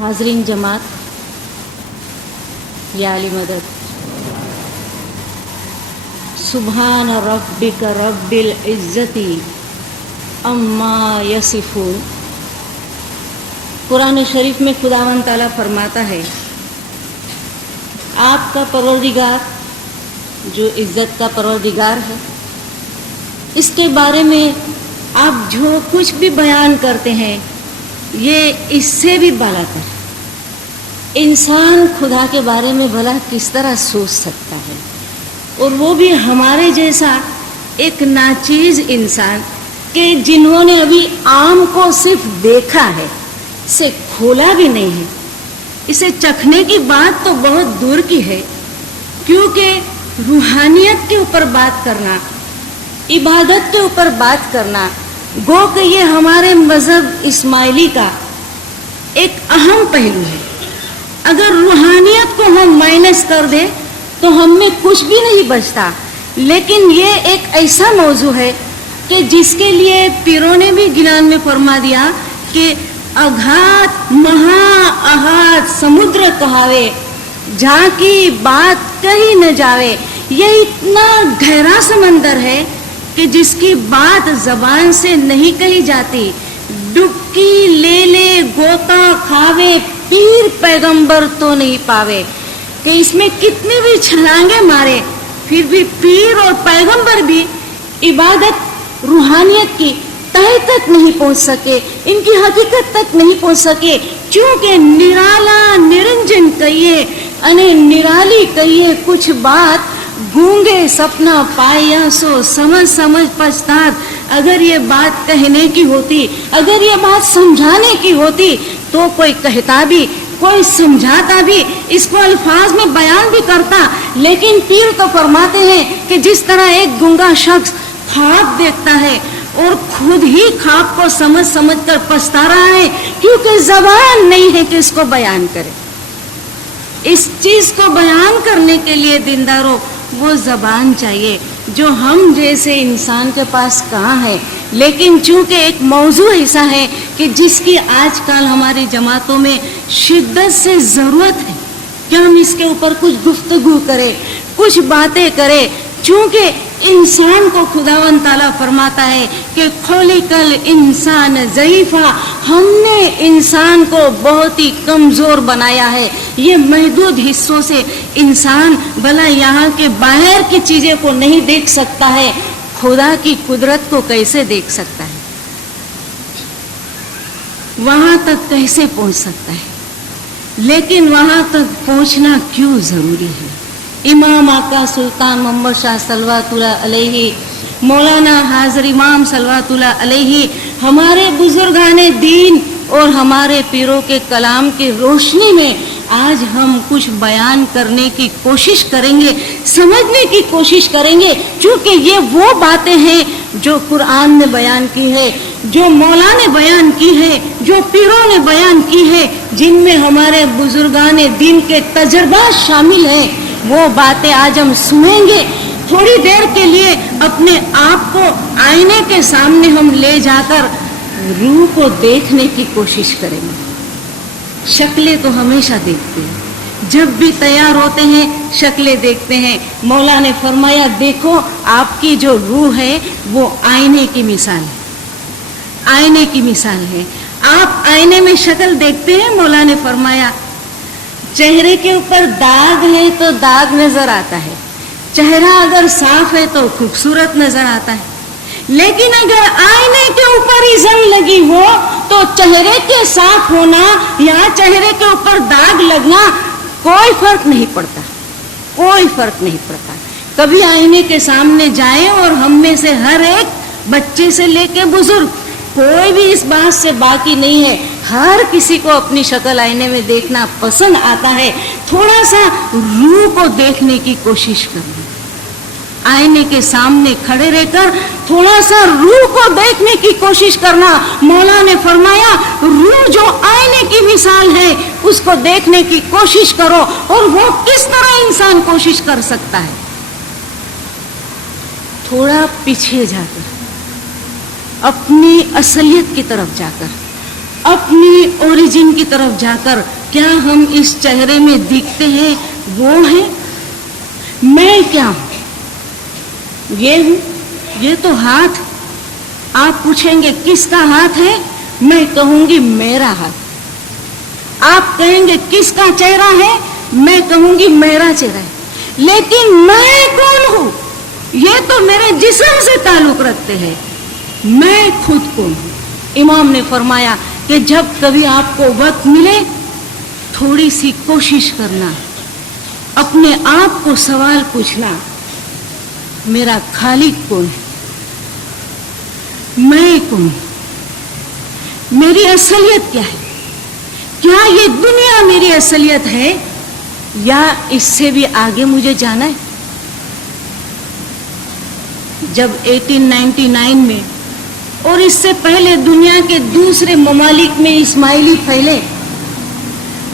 حاضرین جماعت یا علی مدد، سبحان ربک رب العزت عما یصفون۔ قرآن شریف میں خداوند تعالیٰ فرماتا ہے آپ کا پروردگار جو عزت کا پروردگار ہے، اس کے بارے میں آپ جو کچھ بھی بیان کرتے ہیں یہ اس سے بھی بالا تر۔ انسان خدا کے بارے میں بھلا کس طرح سوچ سکتا ہے، اور وہ بھی ہمارے جیسا ایک ناچیز انسان کہ جنہوں نے ابھی آم کو صرف دیکھا ہے، اسے کھولا بھی نہیں ہے، اسے چکھنے کی بات تو بہت دور کی ہے، کیونکہ روحانیت کے اوپر بات کرنا، عبادت کے اوپر بات کرنا، گو کہ یہ ہمارے مذہب اسماعیلی کا ایک اہم پہلو ہے۔ اگر روحانیت کو ہم مائنس کر دیں تو ہم میں کچھ بھی نہیں بچتا، لیکن یہ ایک ایسا موضوع ہے کہ جس کے لیے پیروں نے بھی گنان میں فرما دیا کہ اگھات مہا احاط سمندر کہاوے، جہاں کی بات کہیں نہ جاوے۔ یہ اتنا گہرا سمندر ہے کہ جس کی بات زبان سے نہیں کہی جاتی، ڈبکی لے لے غوطہ کھاوے پیر پیغمبر تو نہیں پاوے، کہ اس میں کتنی بھی چھلانگیں مارے پھر بھی پیر اور پیغمبر بھی عبادت روحانیت کی تہہ تک نہیں پہنچ سکے، ان کی حقیقت تک نہیں پہنچ سکے، چونکہ نرالا نرنجن کہیے انہیں نرالی کہیے کچھ بات، گونگے سپنا پایا سو سمجھ سمجھ پچھتات۔ اگر یہ بات کہنے کی ہوتی، اگر یہ بات سمجھانے کی ہوتی تو کوئی کہتا بھی، کوئی سمجھاتا بھی، اس کو الفاظ میں بیان بھی کرتا، لیکن پیر تو فرماتے ہیں کہ جس طرح ایک گنگا شخص خواب دیکھتا ہے اور خود ہی خواب کو سمجھ سمجھ کر پچھتا رہا ہے، کیونکہ زبان نہیں ہے کہ اس کو بیان کرے۔ اس چیز کو بیان کرنے کے لیے دینداروں وہ زبان چاہیے جو ہم جیسے انسان کے پاس کہاں ہے، لیکن چونکہ ایک موضوع ایسا ہے کہ جس کی آج کل ہماری جماعتوں میں شدت سے ضرورت ہے کہ ہم اس کے اوپر کچھ گفتگو کریں، کچھ باتیں کریں، چونکہ انسان کو خداوند تعالیٰ فرماتا ہے کہ خلق الانسان ضعیفا، ہم نے انسان کو بہت ہی کمزور بنایا ہے۔ یہ محدود حصوں سے انسان بھلا یہاں کے باہر کی چیزیں کو نہیں دیکھ سکتا ہے، خدا کی قدرت کو کیسے دیکھ سکتا ہے، وہاں تک کیسے پہنچ سکتا ہے؟ لیکن وہاں تک پہنچنا کیوں ضروری ہے؟ امام آقا سلطان محمد شاہ صلوات اللہ علیہ، مولانا حاضر امام صلوات اللہ علیہ، ہمارے بزرگان دین اور ہمارے پیروں کے کلام کی روشنی میں آج ہم کچھ بیان کرنے کی کوشش کریں گے، سمجھنے کی کوشش کریں گے، چونکہ یہ وہ باتیں ہیں جو قرآن نے بیان کی ہے، جو مولا نے بیان کی ہے، جو پیروں نے بیان کی ہے، جن میں ہمارے بزرگان دین کے تجربات شامل ہیں۔ وہ باتیں آج ہم سنیں گے۔ تھوڑی دیر کے لیے اپنے آپ کو آئینے کے سامنے ہم لے جا کر روح کو دیکھنے کی کوشش کریں گے۔ شکلیں تو ہمیشہ دیکھتے ہیں، جب بھی تیار ہوتے ہیں شکلیں دیکھتے ہیں۔ مولا نے فرمایا دیکھو آپ کی جو روح ہے وہ آئینے کی مثال ہے، آئینے کی مثال ہے۔ آپ آئینے میں شکل دیکھتے ہیں، مولا نے فرمایا چہرے کے اوپر داغ ہے تو داغ نظر آتا ہے، چہرہ اگر صاف ہے تو خوبصورت نظر آتا ہے، لیکن اگر آئینے کے اوپر ہی زنگ لگی ہو تو چہرے کے صاف ہونا یا چہرے کے اوپر داغ لگنا کوئی فرق نہیں پڑتا، کوئی فرق نہیں پڑتا۔ کبھی آئینے کے سامنے جائیں، اور ہم میں سے ہر ایک بچے سے لے کے بزرگ کوئی بھی اس بات سے باقی نہیں ہے، ہر کسی کو اپنی شکل آئینے میں دیکھنا پسند آتا ہے۔ تھوڑا سا روح کو دیکھنے کی کوشش کرنا، آئینے کے سامنے کھڑے رہ کر تھوڑا سا روح کو دیکھنے کی کوشش کرنا۔ مولا نے فرمایا روح جو آئینے کی مثال ہے اس کو دیکھنے کی کوشش کرو، اور وہ کس طرح انسان کوشش کر سکتا ہے؟ تھوڑا پیچھے جا کر، اپنی اصلیت کی طرف جا کر، اپنی اوریجن کی طرف جا کر کیا ہم اس چہرے میں دکھتے ہیں وہ ہیں؟ میں کیا ہوں؟ یہ ہوں، یہ تو ہاتھ۔ آپ پوچھیں گے کس کا ہاتھ ہے؟ میں کہوں گی میرا ہاتھ۔ آپ کہیں گے کس کا چہرہ ہے؟ میں کہوں گی میرا چہرہ ہے۔ لیکن میں کون ہوں؟ یہ تو میرے جسم سے تعلق رکھتے ہیں۔ میں خود کون ہوں؟ امام نے فرمایا کہ جب کبھی آپ کو وقت ملے تھوڑی سی کوشش کرنا، اپنے آپ کو سوال پوچھنا، میرا خالق کون ہے؟ میں کون ہوں؟ میری اصلیت کیا ہے؟ کیا یہ دنیا میری اصلیت ہے یا اس سے بھی آگے مجھے جانا ہے؟ جب 1899 میں اور اس سے پہلے دنیا کے دوسرے ممالک میں اسماعیلی پھیلے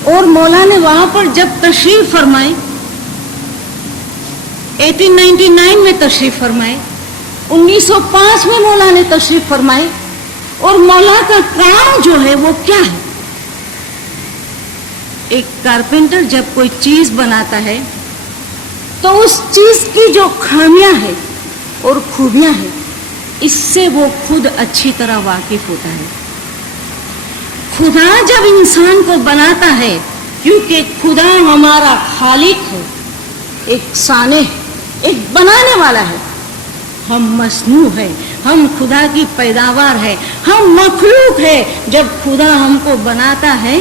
اور مولا نے وہاں پر جب تشریف فرمائے، 1899 میں تشریف فرمائے، 1905 میں مولا نے تشریف فرمائے، اور مولا کا کام جو ہے وہ کیا ہے؟ ایک کارپینٹر جب کوئی چیز بناتا ہے تو اس چیز کی جو خامیاں ہیں اور خوبیاں ہیں اس سے وہ خود اچھی طرح واقف ہوتا ہے۔ خدا جب انسان کو بناتا ہے، کیونکہ خدا ہمارا خالق ہے، ایک صانع، ایک بنانے والا ہے، ہم مصنوع ہے، ہم خدا کی پیداوار ہے، ہم مخلوق ہے۔ جب خدا ہم کو بناتا ہے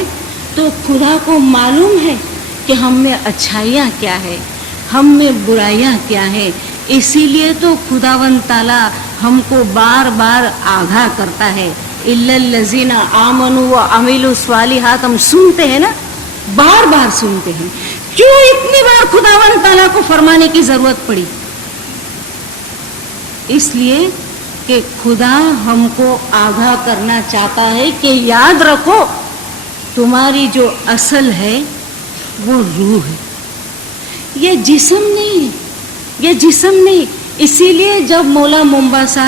تو خدا کو معلوم ہے کہ ہم میں اچھائیاں کیا ہے، ہم میں برائیاں کیا ہے۔ اسی لیے تو خداوند تعالیٰ ہم کو بار بار آگاہ کرتا ہے، اِلَّا الَّذِينَ آمَنُوا وَعَمِلُوا الصَّالِحَاتِ۔ ہم سنتے ہیں نا، بار بار سنتے ہیں۔ کیوں اتنی بار خداوند تعالیٰ کو فرمانے کی ضرورت پڑی؟ اس لیے کہ خدا ہم کو آگاہ کرنا چاہتا ہے کہ یاد رکھو تمہاری جو اصل ہے وہ روح ہے، یہ جسم نہیں، یہ جسم نہیں۔ اسی لیے جب مولا مومباسا،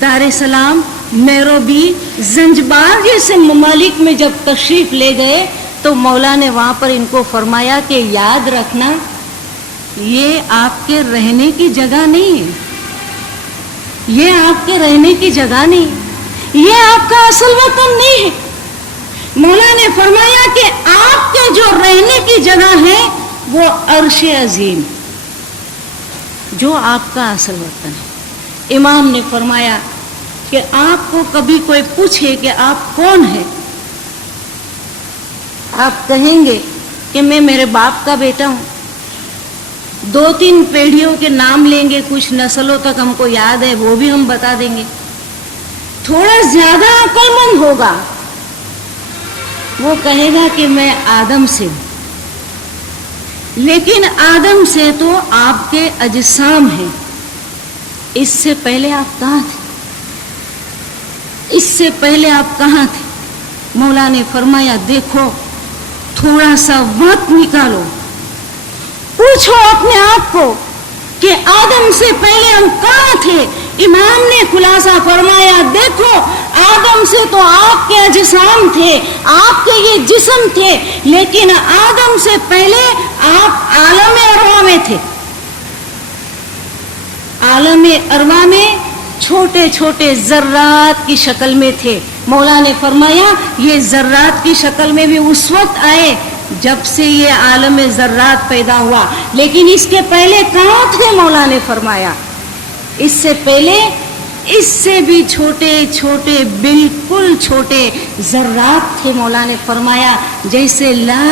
دار السلام، نیروبی، زنجبار جیسے ممالک میں جب تشریف لے گئے تو مولا نے وہاں پر ان کو فرمایا کہ یاد رکھنا یہ آپ کے رہنے کی جگہ نہیں ہے، یہ آپ کے رہنے کی جگہ نہیں، یہ آپ کا اصل وطن نہیں ہے۔ مولا نے فرمایا کہ آپ کے جو رہنے کی جگہ ہے وہ عرش عظیم، جو آپ کا اصل وطن ہے۔ امام نے فرمایا کہ آپ کو کبھی کوئی پوچھے کہ آپ کون ہیں، آپ کہیں گے کہ میں میرے باپ کا بیٹا ہوں۔ 2-3 پیڑھیوں کے نام لیں گے، کچھ نسلوں تک ہم کو یاد ہے وہ بھی ہم بتا دیں گے۔ تھوڑا زیادہ عقل مند ہوگا وہ کہے گا کہ میں آدم سے ہوں، لیکن آدم سے تو آپ کے اجسام ہیں، اس سے پہلے آپ کہاں تھے؟ اس سے پہلے آپ کہاں تھے؟ مولا نے فرمایا دیکھو تھوڑا سا وقت نکالو، پوچھو اپنے آپ کو کہ آدم سے پہلے ہم کہاں تھے؟ امام نے خلاصہ فرمایا دیکھو آدم سے تو آپ کے اجسام تھے، آپ کے یہ جسم تھے، لیکن آدم سے پہلے آپ عالم ارواح میں تھے۔ عالم ارواح میں چھوٹے چھوٹے ذرات کی شکل میں تھے۔ مولا نے فرمایا یہ ذرات کی شکل میں بھی اس وقت آئے جب سے یہ عالم ذرات پیدا ہوا، لیکن اس کے پہلے کہاں تھے؟ مولا نے فرمایا اس سے پہلے اس سے بھی چھوٹے چھوٹے، بالکل چھوٹے ذرات تھے۔ مولا نے فرمایا جیسے لا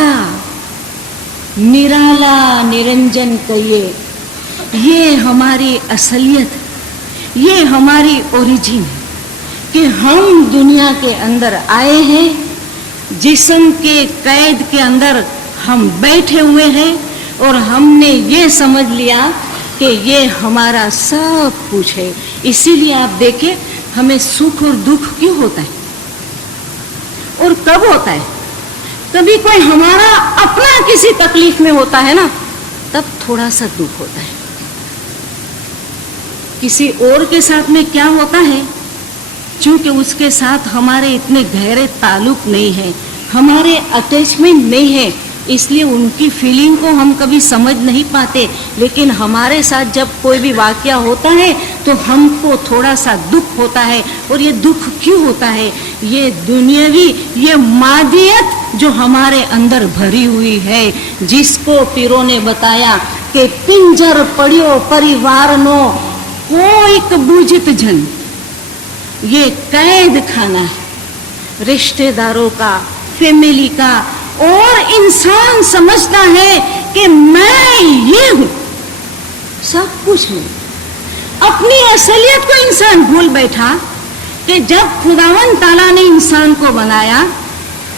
نرالا نرنجن کہیے، یہ ہماری اصلیت، یہ ہماری اوریجن ہے کہ ہم دنیا کے اندر آئے ہیں، جسم کے قید کے اندر ہم بیٹھے ہوئے ہیں اور ہم نے یہ سمجھ لیا کہ یہ ہمارا سب کچھ ہے۔ اسی لیے آپ دیکھیں ہمیں سکھ اور دکھ کیوں ہوتا ہے اور کب ہوتا ہے؟ کبھی کوئی ہمارا اپنا کسی تکلیف میں ہوتا ہے نا، تب تھوڑا سا دکھ ہوتا ہے۔ کسی اور کے ساتھ میں کیا ہوتا ہے चूंकि उसके साथ हमारे इतने गहरे ताल्लुक नहीं है, हमारे अटैचमेंट नहीं है, इसलिए उनकी फीलिंग को हम कभी समझ नहीं पाते। लेकिन हमारे साथ जब कोई भी वाकया होता है तो हमको थोड़ा सा दुख होता है। और ये दुख क्यों होता है? ये दुनियावी, ये मादियत जो हमारे अंदर भरी हुई है, जिसको पीरों ने बताया कि पिंजर पड़ियो परिवार नो कोई बूझित जन, ये कैद खाना है रिश्तेदारों का, फैमिली का। और इंसान समझता है कि मैं ये हूं, सब कुछ हूं। अपनी असलियत को इंसान भूल बैठा कि जब खुदावन ताला ने इंसान को बनाया,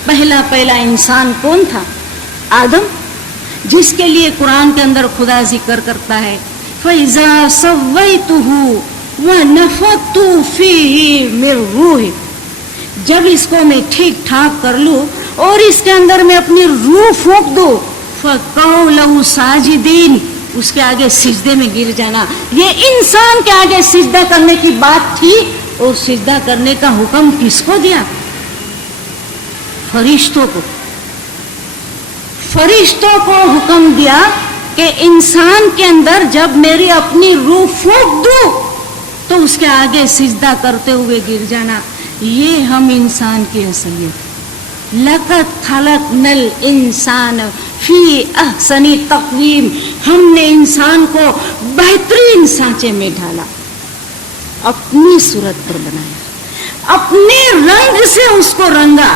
पहला इंसान कौन था? आदम, जिसके लिए कुरान के अंदर खुदा जिक्र करता है, फैज़ा सव्वैतुहु व नफ़ख़्तु फ़ीही मिन रूही, जब इसको मैं ठीक ठाक कर लूं और इसके अंदर मैं अपनी रूह फूंक दूं, फ़क़ऊ लहू साजिदीन, उसके आगे सिजदे में गिर जाना। ये इंसान के आगे सिजदा करने की बात थी। और सिजदा करने का हुक्म किसको दिया? फरिश्तों को। फरिश्तों को हुक्म दिया कि इंसान के अंदर जब मेरी अपनी रूह फूंक दूं तो उसके आगे सिजदा करते हुए गिर जाना। ये हम इंसान की असलियत। लक़द खलक़नल इंसान फी अहसनी तक़वीम, हमने इंसान को बेहतरीन सांचे में ढाला, अपनी सूरत पर बनाया, अपने रंग से उसको रंगा,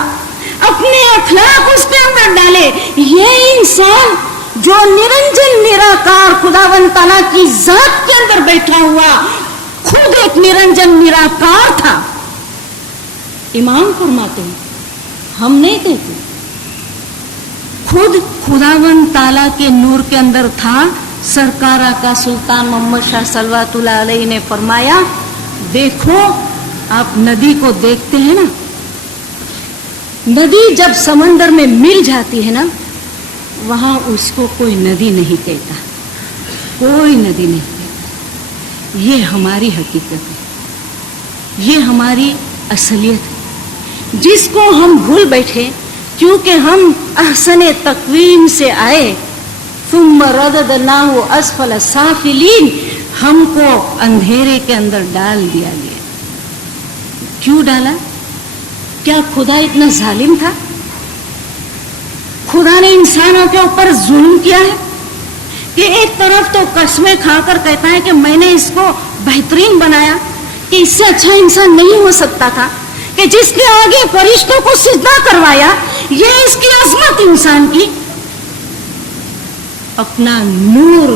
अपने अखलाक उसके अंदर डाले। ये इंसान जो निरंजन निराकार खुदावन ताला की जात के अंदर बैठा हुआ, खुद एक निरंजन निराकार था। इमाम फरमाते हैं, हम नहीं कहते, खुद खुदावन ताला के नूर के अंदर था। सरकारा का सुल्तान मोहम्मद शाह सल्लल्लाहु अलैहि ने फरमाया, देखो आप नदी को देखते हैं ना, नदी जब समंदर में मिल जाती है ना, वहां उसको कोई नदी नहीं कहता, कोई नदी नहीं कहता। ये हमारी हकीकत है, ये हमारी असलियत है, जिसको हम भूल बैठे क्योंकि हम अहसने तकवीम से आए। सुम्मा रददनाहु अस्फल साफिलीन, हमको अंधेरे के अंदर डाल दिया गया। क्यों डाला? क्या खुदा इतना जालिम था? खुदा ने इंसानों के ऊपर जुल्म किया है कि एक तरफ तो कसमें खाकर कहता है कि मैंने इसको बेहतरीन बनाया, कि इससे अच्छा इंसान नहीं हो सकता था, कि जिसके आगे फरिश्तों को सिजदा करवाया, ये इसकी अजमत इंसान की। अपना नूर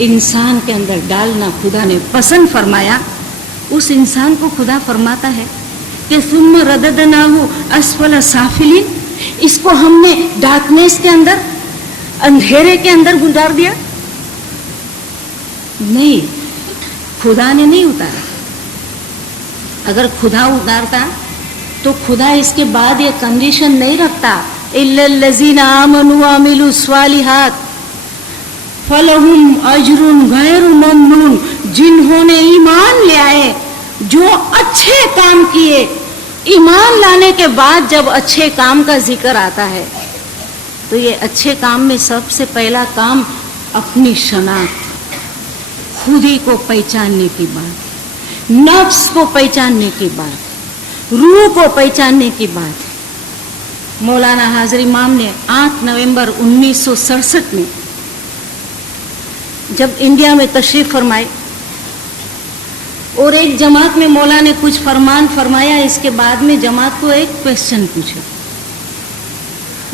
इंसान के अंदर डालना खुदा ने पसंद फरमाया। उस इंसान को खुदा फरमाता है कि सुम्मा रददनाहु अस्फल साफिलीन, इसको हमने डार्कनेस के अंदर, अंधेरे के अंदर गुजार दिया। नहीं, खुदा ने नहीं उतारा। अगर खुदा उतारता तो खुदा इसके बाद ये कंडीशन नहीं रखता, इल्लल्लज़ीना आमनू व अमिलुस स्वालिहात फलहुम अजरुन गैरु ममनून, जिन्होंने ईमान ले आए, जो अच्छे काम किए। ईमान लाने के बाद जब अच्छे काम का जिक्र आता है तो ये अच्छे काम में सबसे पहला काम अपनी शनाख्त, खुद ही को पहचानने की बात, नफ्स को पहचानने की बात, रूह को पहचानने की बात है। मौलाना हाजिर इमाम ने 8 नवंबर 1967 में जब इंडिया में तशरीफ फरमाए और एक जमात में मौला ने कुछ फरमान फरमाया, इसके बाद में जमात को एक क्वेश्चन पूछा।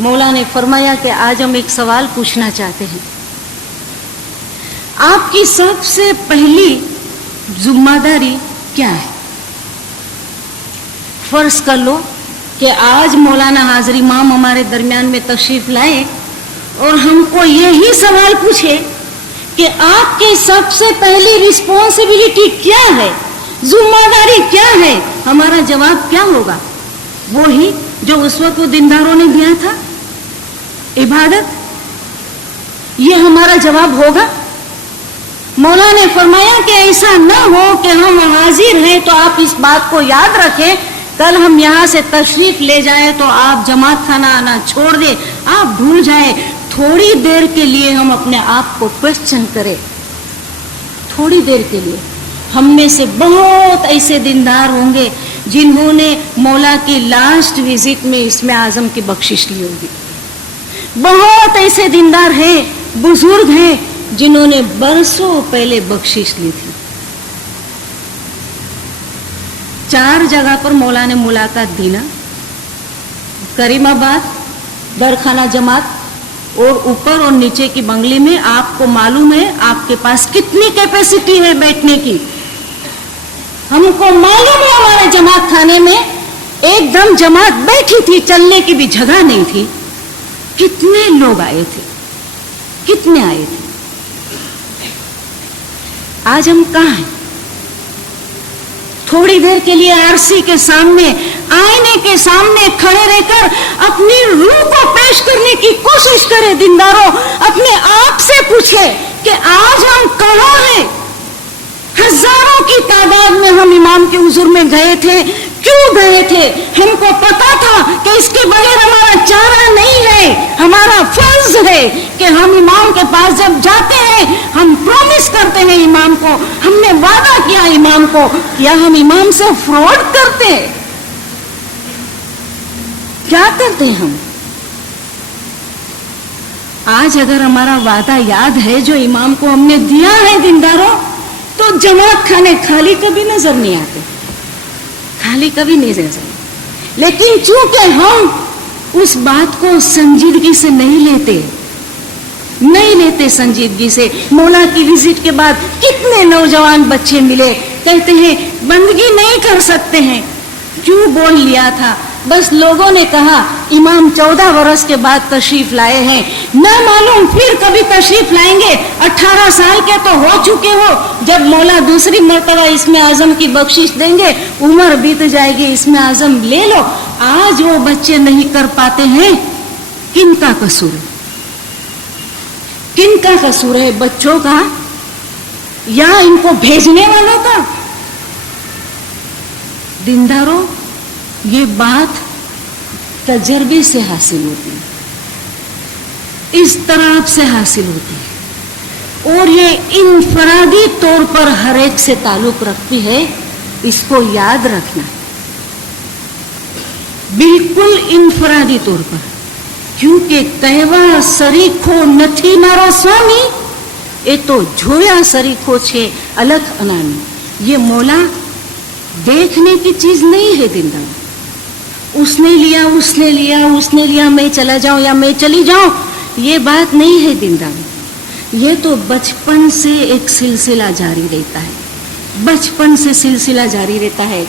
मौला ने फरमाया कि आज हम एक सवाल पूछना चाहते हैं, आपकी सबसे पहली जिम्मेदारी क्या है? फर्ज कर लो कि आज मौलाना हाजिर इमाम हमारे दरमियान में तशरीफ लाए और हमको यही सवाल पूछे कि आपकी सबसे पहली रिस्पॉन्सिबिलिटी क्या है, जिम्मेदारी क्या है, हमारा जवाब क्या होगा? वो ही जो उस वक्त वो दीनदारों ने दिया था, इबादत। ये हमारा जवाब होगा? مولا نے فرمایا کہ ایسا نہ ہو کہ ہم حاضر ہیں تو آپ اس بات کو یاد رکھیں، کل ہم یہاں سے تشریف لے جائیں تو آپ جماعت خانہ آنا چھوڑ دیں، آپ بھول جائیں، تھوڑی دیر کے لیے ہم اپنے آپ کو کوسچن کریں، تھوڑی دیر کے لیے۔ ہم میں سے بہت ایسے دیندار ہوں گے جنہوں نے مولا کی لاسٹ وزٹ میں اسم اعظم کی بخشش لی ہوگی، بہت ایسے دیندار ہیں، بزرگ ہیں جنہوں نے برسوں پہلے بخشش لی تھی۔ 4 جگہ پر مولا نے ملاقات دی نا، کریم آباد، درخانہ جماعت اور اوپر اور نیچے کی بنگلے میں۔ آپ کو معلوم ہے آپ کے پاس کتنی کیپیسٹی ہے بیٹھنے کی، ہم کو معلوم ہے ہمارے جماعت خانے میں ایک دم جماعت بیٹھی تھی، چلنے کی بھی جگہ نہیں تھی۔ کتنے لوگ آئے تھے، کتنے آئے تھے۔ آج ہم کہاں ہیں؟ تھوڑی دیر کے لیے عرصی کے سامنے، آئینے کے سامنے کھڑے رہ کر اپنی روح کو پیش کرنے کی کوشش کریں۔ دینداروں، اپنے آپ سے پوچھیں کہ آج ہم کہاں ہیں؟ ہزاروں کی تعداد میں ہم امام کے حضور میں گئے تھے، کیوں گئے تھے؟ ہم کو پتا تھا کہ اس کے بغیر ہمارا چارہ نہیں ہے، ہمارا فرض ہے کہ ہم امام کے پاس جب جاتے ہیں ہم پرومس کرتے ہیں امام کو، ہم نے وعدہ کیا امام کو، یا ہم امام سے فراڈ کرتے ہیں؟ کیا کرتے ہیں ہم؟ آج اگر ہمارا وعدہ یاد ہے جو امام کو ہم نے دیا ہے دینداروں، تو جماعت خانے خالی کبھی نظر نہیں آتے، خالی کبھی نہیں نظر۔ لیکن چونکہ ہم اس بات کو سنجیدگی سے نہیں لیتے سنجیدگی سے۔ مولا کی وزٹ کے بعد کتنے نوجوان بچے ملے، کہتے ہیں بندگی نہیں کر سکتے ہیں۔ کیوں بول لیا تھا؟ بس لوگوں نے کہا امام 14 برس کے بعد تشریف لائے ہیں، نہ معلوم پھر کبھی تشریف لائیں گے۔ 18 سال کے تو ہو چکے ہو، جب مولا دوسری مرتبہ اسم اعظم کی بخشش دیں گے عمر بیت جائے گی، اسم اعظم لے لو۔ آج وہ بچے نہیں کر پاتے ہیں، کن کا قصور ہے؟ کن کا قصور ہے؟ بچوں کا یا ان کو بھیجنے والوں کا؟ دینداروں، یہ بات تجربے سے حاصل ہوتی ہے، اس طرح سے حاصل ہوتی ہے، اور یہ انفرادی طور پر ہر ایک سے تعلق رکھتی ہے۔ اس کو یاد رکھنا، بالکل انفرادی طور پر، کیونکہ کہوا سریکھو نتھی مارا سوامی، یہ تو جھویا سریکھو چھے الگ انامی۔ یہ مولا دیکھنے کی چیز نہیں ہے دیندار، اس نے لیا میں چلا جاؤں یا میں چلی جاؤں، یہ بات نہیں ہے دیندار۔ یہ تو بچپن سے ایک سلسلہ جاری رہتا ہے، بچپن سے سلسلہ جاری رہتا ہے۔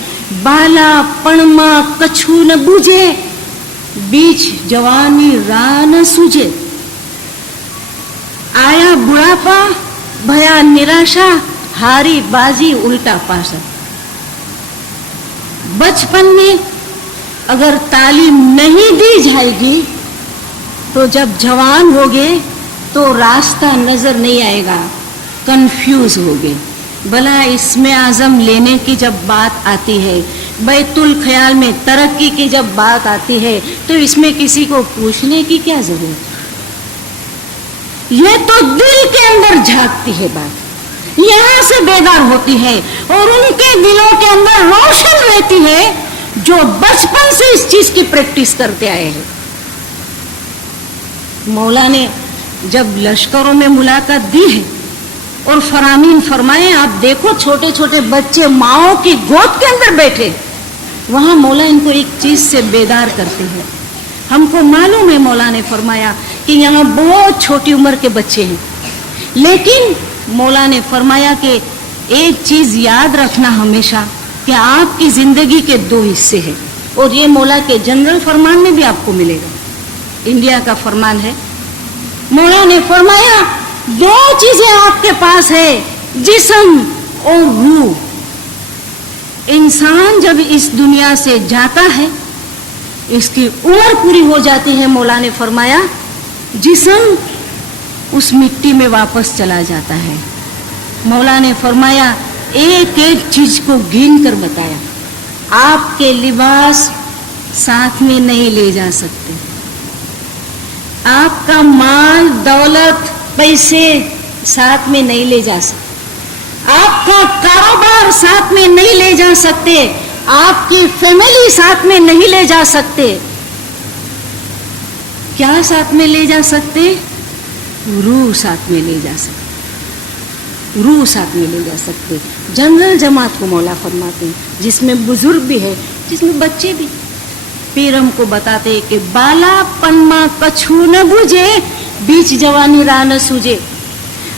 بالا پڑما کچھو نہ بوجھے، بیچ جوانی راہ نہ سوجے، آیا بڑھاپا بھیا نراشا، ہاری بازی الٹا پاشا۔ بچپن میں اگر تعلیم نہیں دی جائے گی تو جب جوان ہوگے تو راستہ نظر نہیں آئے گا، کنفیوز ہوگے۔ بھلا اسم اعظم لینے کی جب بات آتی ہے، بیت الخیال میں ترقی کی جب بات آتی ہے، تو اس میں کسی کو پوچھنے کی کیا ضرورت؟ یہ تو دل کے اندر جھانکتی ہے بات، یہاں سے بیدار ہوتی ہے، اور ان کے دلوں کے اندر روشن رہتی ہے جو بچپن سے اس چیز کی پریکٹس کرتے آئے ہیں۔ مولا نے جب لشکروں میں ملاقات دی ہے اور فرامین فرمائے، آپ دیکھو چھوٹے چھوٹے بچے ماؤں کی گود کے اندر بیٹھے، وہاں مولا ان کو ایک چیز سے بیدار کرتے ہیں۔ ہم کو معلوم ہے مولا نے فرمایا کہ یہاں بہت چھوٹی عمر کے بچے ہیں، لیکن مولا نے فرمایا کہ ایک چیز یاد رکھنا ہمیشہ کہ آپ کی زندگی کے 2 حصے ہیں، اور یہ مولا کے جنرل فرمان میں بھی آپ کو ملے گا، انڈیا کا فرمان ہے۔ مولا نے فرمایا 2 چیزیں آپ کے پاس ہے، جسم اور روح۔ انسان جب اس دنیا سے جاتا ہے، اس کی عمر پوری ہو جاتی ہے، مولا نے فرمایا جسم اس مٹی میں واپس چلا جاتا ہے، मौला ने फरमाया, एक एक चीज को गिन कर बताया। आपके लिबास साथ में नहीं ले जा सकते, आपका माल दौलत पैसे साथ में नहीं ले जा सकते, आपका कारोबार साथ में नहीं ले जा सकते, आपकी फैमिली साथ में नहीं ले जा सकते। क्या साथ में ले जा सकते? रूह साथ में ले जा सकते, रूह साथ में ले जा सकते। जनरल जमात को मौला फरमाते हैं, जिसमें बुजुर्ग भी है, जिसमें बच्चे भी। फिर हमको बताते कि बाला पनमा कछु न बुझे, बीच जवानी राह न सूझे।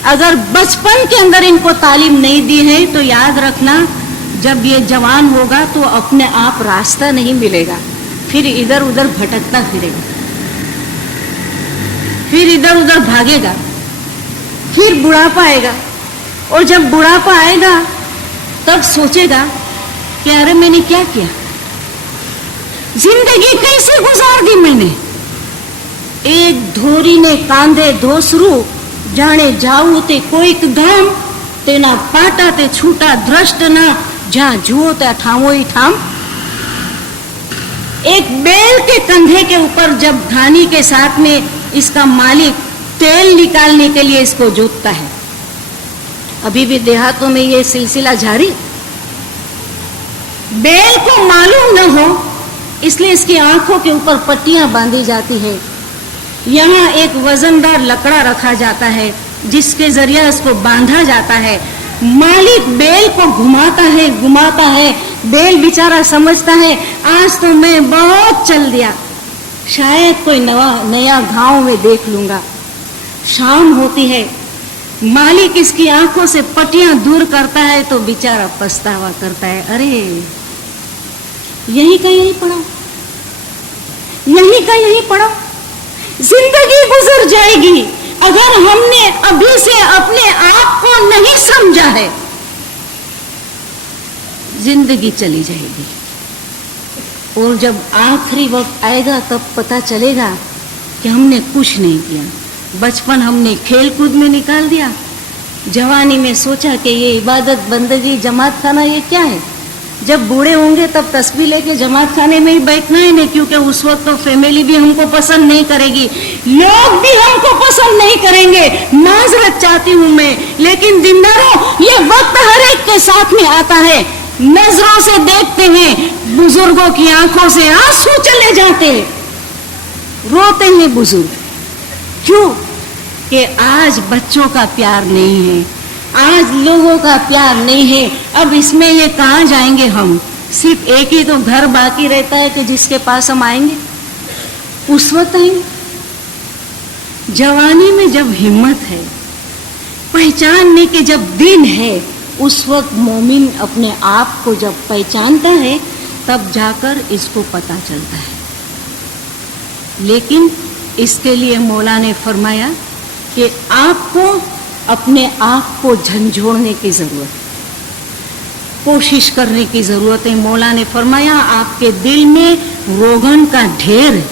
अगर बचपन के अंदर इनको तालीम नहीं दी है तो याद रखना, जब ये जवान होगा तो अपने आप रास्ता नहीं मिलेगा, फिर इधर उधर भटकता फिरेगा, फिर इधर उधर भागेगा, फिर बुढ़ापा आएगा। और जब बुढ़ापा आएगा तब सोचेगा कि अरे मैंने क्या किया, जिंदगी कैसे गुजार दी मैंने। एक धोरी ने कांधे धोसरू, जाने जाऊ ते कोई धाम, तेना पाटा ते छूटा द्रष्ट ना, जहां जुओ ते ठावो ही ठाम। एक बैल के कंधे के ऊपर जब घानी के साथ में इसका मालिक तेल निकालने के लिए इसको जोतता है, अभी भी देहातों में ये सिलसिला जारी। बैल को मालूम न हो इसलिए इसकी आंखों के ऊपर पट्टियां बांधी जाती है। यहाँ एक वजनदार लकड़ा रखा जाता है जिसके जरिए इसको बांधा जाता है। मालिक बैल को घुमाता है। बैल बेचारा समझता है आज तो मैं बहुत चल दिया, शायद कोई नया गांव में देख लूंगा। शाम होती है, मालिक इसकी आंखों से पट्टियां दूर करता है तो बेचारा पछतावा करता है, अरे यही का यही पड़ा, यही का यही पड़ा। जिंदगी गुजर जाएगी अगर हमने अभी से अपने आप को नहीं समझा है, जिंदगी चली जाएगी। और जब आखिरी वक्त आएगा तब पता चलेगा कि हमने कुछ नहीं किया। बचपन हमने खेल कूद में निकाल दिया, जवानी में सोचा कि ये इबादत बंदगी जमात खाना ये क्या है। जब बूढ़े होंगे तब तस्बीह लेके जमात खाने में ही बैठना है नहीं, क्योंकि उस वक्त तो फैमिली भी हमको पसंद नहीं करेगी, लोग भी हमको पसंद नहीं करेंगे। माजरत चाहती हूँ मैं, लेकिन जिंदारों ये वक्त हर एक के साथ में आता है। नजरों से देखते हैं, बुजुर्गों की आंखों से आंसू चले जाते हैं, रोते हैं बुजुर्ग। क्यों? कि आज बच्चों का प्यार नहीं है, आज लोगों का प्यार नहीं है। अब इसमें ये कहाँ जाएंगे हम? सिर्फ एक ही तो घर बाकी रहता है कि जिसके पास हम आएंगे, उस वक्त आएंगे। जवानी में जब हिम्मत है, पहचानने के जब दिन है, उस वक्त मोमिन अपने आप को जब पहचानता है तब जाकर इसको पता चलता है। लेकिन इसके लिए मौला ने फरमाया कि आपको अपने आप को झंझोड़ने की जरूरत है, कोशिश करने की जरूरत है। मौला ने फरमाया आपके दिल में रोगन का ढेर है,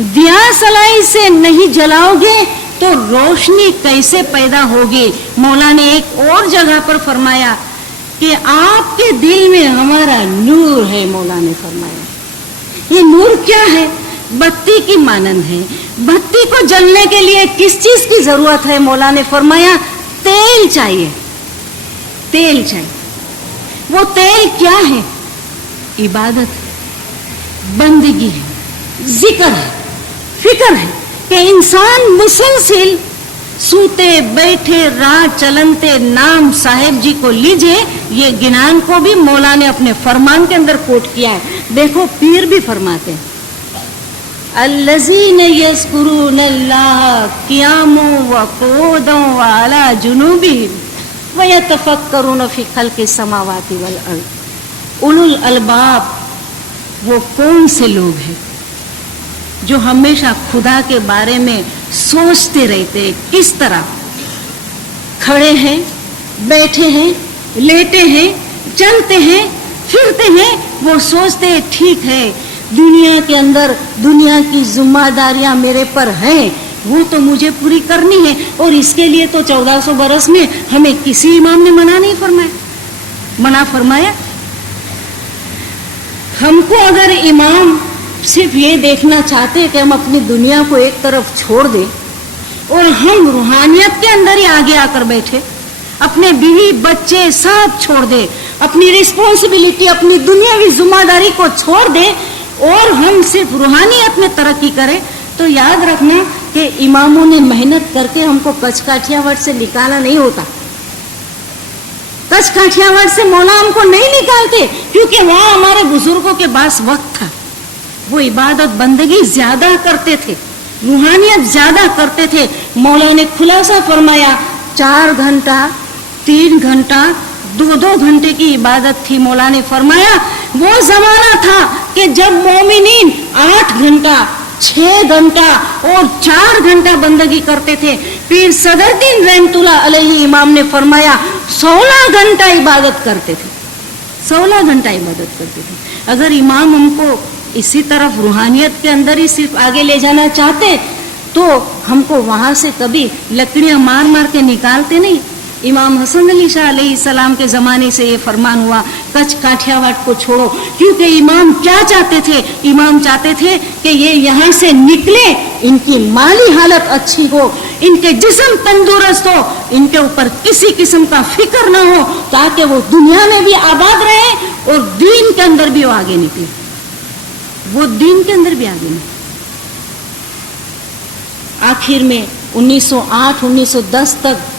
दिया सलाई से नहीं जलाओगे तो रोशनी कैसे पैदा होगी। मौला ने एक और जगह पर फरमाया कि आपके दिल में हमारा नूर है। मौला ने फरमाया ये नूर क्या है? बत्ती की मानंद है। बत्ती को जलने के लिए किस चीज की जरूरत है? मौला ने फरमाया तेल चाहिए, तेल चाहिए। वो तेल क्या है? इबादत है, बंदगी है, जिक्र है, फिक्र है कि इंसान मुसलसिल सूते बैठे राह चलनते नाम साहेब जी को लीजिए। ये गिनान को भी मौला ने अपने फरमान के अंदर कोट किया है। देखो पीर भी फरमाते हैं अल्लज़ीन यज़्कुरूनल्लाह क़ियामो व क़ुऊदो व अला जुनूबिहिम व यतफ़क्करून फ़ी ख़ल्क़िस समावाति वल अर्ज़। उलुल अलबाब वो कौन से लोग हैं जो हमेशा खुदा के बारे में सोचते रहते हैं? किस तरह खड़े हैं, बैठे हैं, लेटे हैं, चलते हैं, फिरते हैं, वो सोचते हैं ठीक है दुनिया के अंदर दुनिया की जिम्मेदारियां मेरे पर हैं, وہ تو مجھے پوری کرنی ہے، اور اس کے لیے تو 1400 برس میں ہمیں کسی امام نے منع فرمایا۔ ہم کو اگر امام صرف یہ دیکھنا چاہتے کہ ہم اپنی دنیا کو ایک طرف چھوڑ دیں اور ہم روحانیت کے اندر ہی آگے آ کر بیٹھے، اپنے بیوی بچے سب چھوڑ دے، اپنی رسپانسبلٹی، اپنی دنیاوی ذمہ داری کو چھوڑ دے اور ہم صرف روحانیت میں ترقی کریں، تو یاد رکھنا کہ اماموں نے محنت کر کے ہم کو کچھ کاٹھیا وٹ سے نکالا نہیں ہوتا۔ کچھ کاٹھیا وٹ سے مولا ہم کو نہیں نکالتے، کیونکہ وہاں ہمارے بزرگوں کے پاس وقت تھا، وہ عبادت بندگی زیادہ کرتے تھے، روحانیت زیادہ کرتے تھے۔ مولا نے خلاصہ فرمایا 4 گھنٹہ 3 گھنٹہ 2 گھنٹے کی عبادت تھی۔ مولا نے فرمایا وہ زمانہ تھا کہ جب مومنین 8 گھنٹہ 6 گھنٹہ اور 4 گھنٹہ بندگی کرتے تھے۔ پیر صدر دین رحمت اللہ علیہ امام نے فرمایا 16 گھنٹہ عبادت کرتے تھے، 16 گھنٹہ عبادت کرتے تھے۔ اگر امام ہم کو اسی طرف روحانیت کے اندر ہی صرف آگے لے جانا چاہتے تو ہم کو وہاں سے کبھی لکڑیاں مار مار کے نکالتے نہیں۔ امام حسن علی شاہ علیہ السلام کے زمانے سے یہ فرمان ہوا کچھ کاٹھیا واٹ کو چھوڑو، کیونکہ امام کیا چاہتے تھے؟ امام چاہتے تھے کہ یہ یہاں سے نکلے، ان کی مالی حالت اچھی ہو، ان کے جسم تندرست ہو، ان کے اوپر کسی قسم کا فکر نہ ہو، تاکہ وہ دنیا میں بھی آباد رہے اور دین کے اندر بھی وہ آگے نکلے، وہ دین کے اندر بھی آگے نکلے۔ آخر میں 1908 1910 تک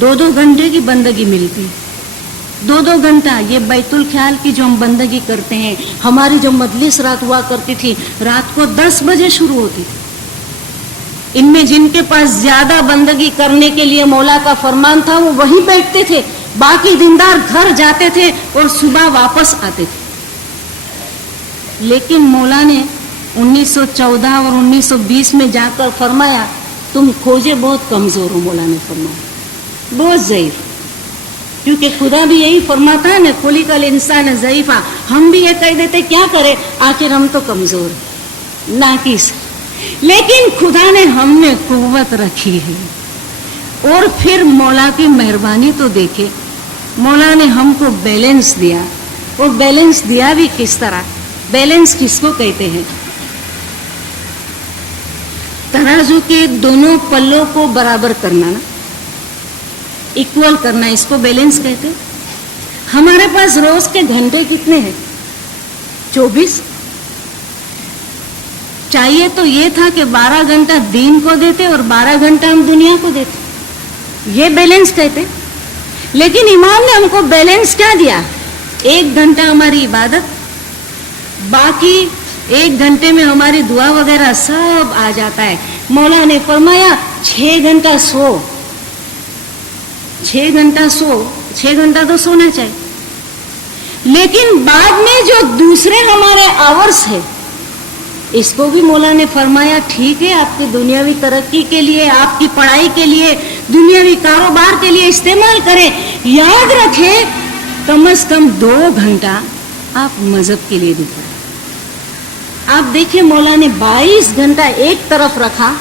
2 گھنٹے کی بندگی ملتی، 2 گھنٹہ۔ یہ بیت الخیال کی جو ہم بندگی کرتے ہیں، ہماری جو مجلس رات ہوا کرتی تھی، رات کو 10 بجے شروع ہوتی تھی۔ ان میں جن کے پاس زیادہ بندگی کرنے کے لیے مولا کا فرمان تھا وہ وہیں بیٹھتے تھے، باقی دیندار گھر جاتے تھے اور صبح واپس آتے تھے۔ لیکن مولا نے 1914 اور 1920 میں جا کر فرمایا تم کھوجے بہت کمزور ہو۔ مولا نے فرمایا بہت ضعیف، کیونکہ خدا بھی یہی فرماتا ہے نا، خلق الانسان ضعیفا۔ ہم بھی یہ کہہ دیتے کیا کرے، آخر ہم تو کمزور ہیں، ناقص، لیکن خدا نے ہم میں قوت رکھی ہے۔ اور پھر مولا کی مہربانی تو دیکھے، مولا نے ہم کو بیلنس دیا، اور بیلنس دیا بھی کس طرح؟ بیلنس کس کو کہتے ہیں؟ ترازو کے دونوں پلوں کو برابر کرنا نا، ایکول کرنا، اس کو بیلنس کہتے ہیں۔ ہمارے پاس روز کے گھنٹے کتنے ہیں؟ 24۔ چاہیے تو یہ تھا کہ 12 گھنٹہ دین کو دیتے اور 12 گھنٹہ ہم دنیا کو دیتے، یہ بیلنس کہتے۔ لیکن امام نے ہم کو بیلنس کیا دیا؟ 1 گھنٹہ ہماری عبادت، باقی 1 گھنٹے میں ہماری دعا وغیرہ سب آ جاتا ہے۔ مولا نے فرمایا 6 گھنٹہ سو، 6 گھنٹہ سو، 6 گھنٹہ تو سونا چاہیے۔ لیکن بعد میں جو دوسرے ہمارے آورس ہے، اس کو بھی مولا نے فرمایا ٹھیک ہے، آپ کی دنیاوی ترقی کے لیے، آپ کی پڑھائی کے لیے، دنیاوی کاروبار کے لیے استعمال کریں۔ یاد رکھیں کم از کم 2 گھنٹہ آپ مذہب کے لیے دکھائیں۔ آپ دیکھیں مولا نے 22 گھنٹہ ایک طرف رکھا،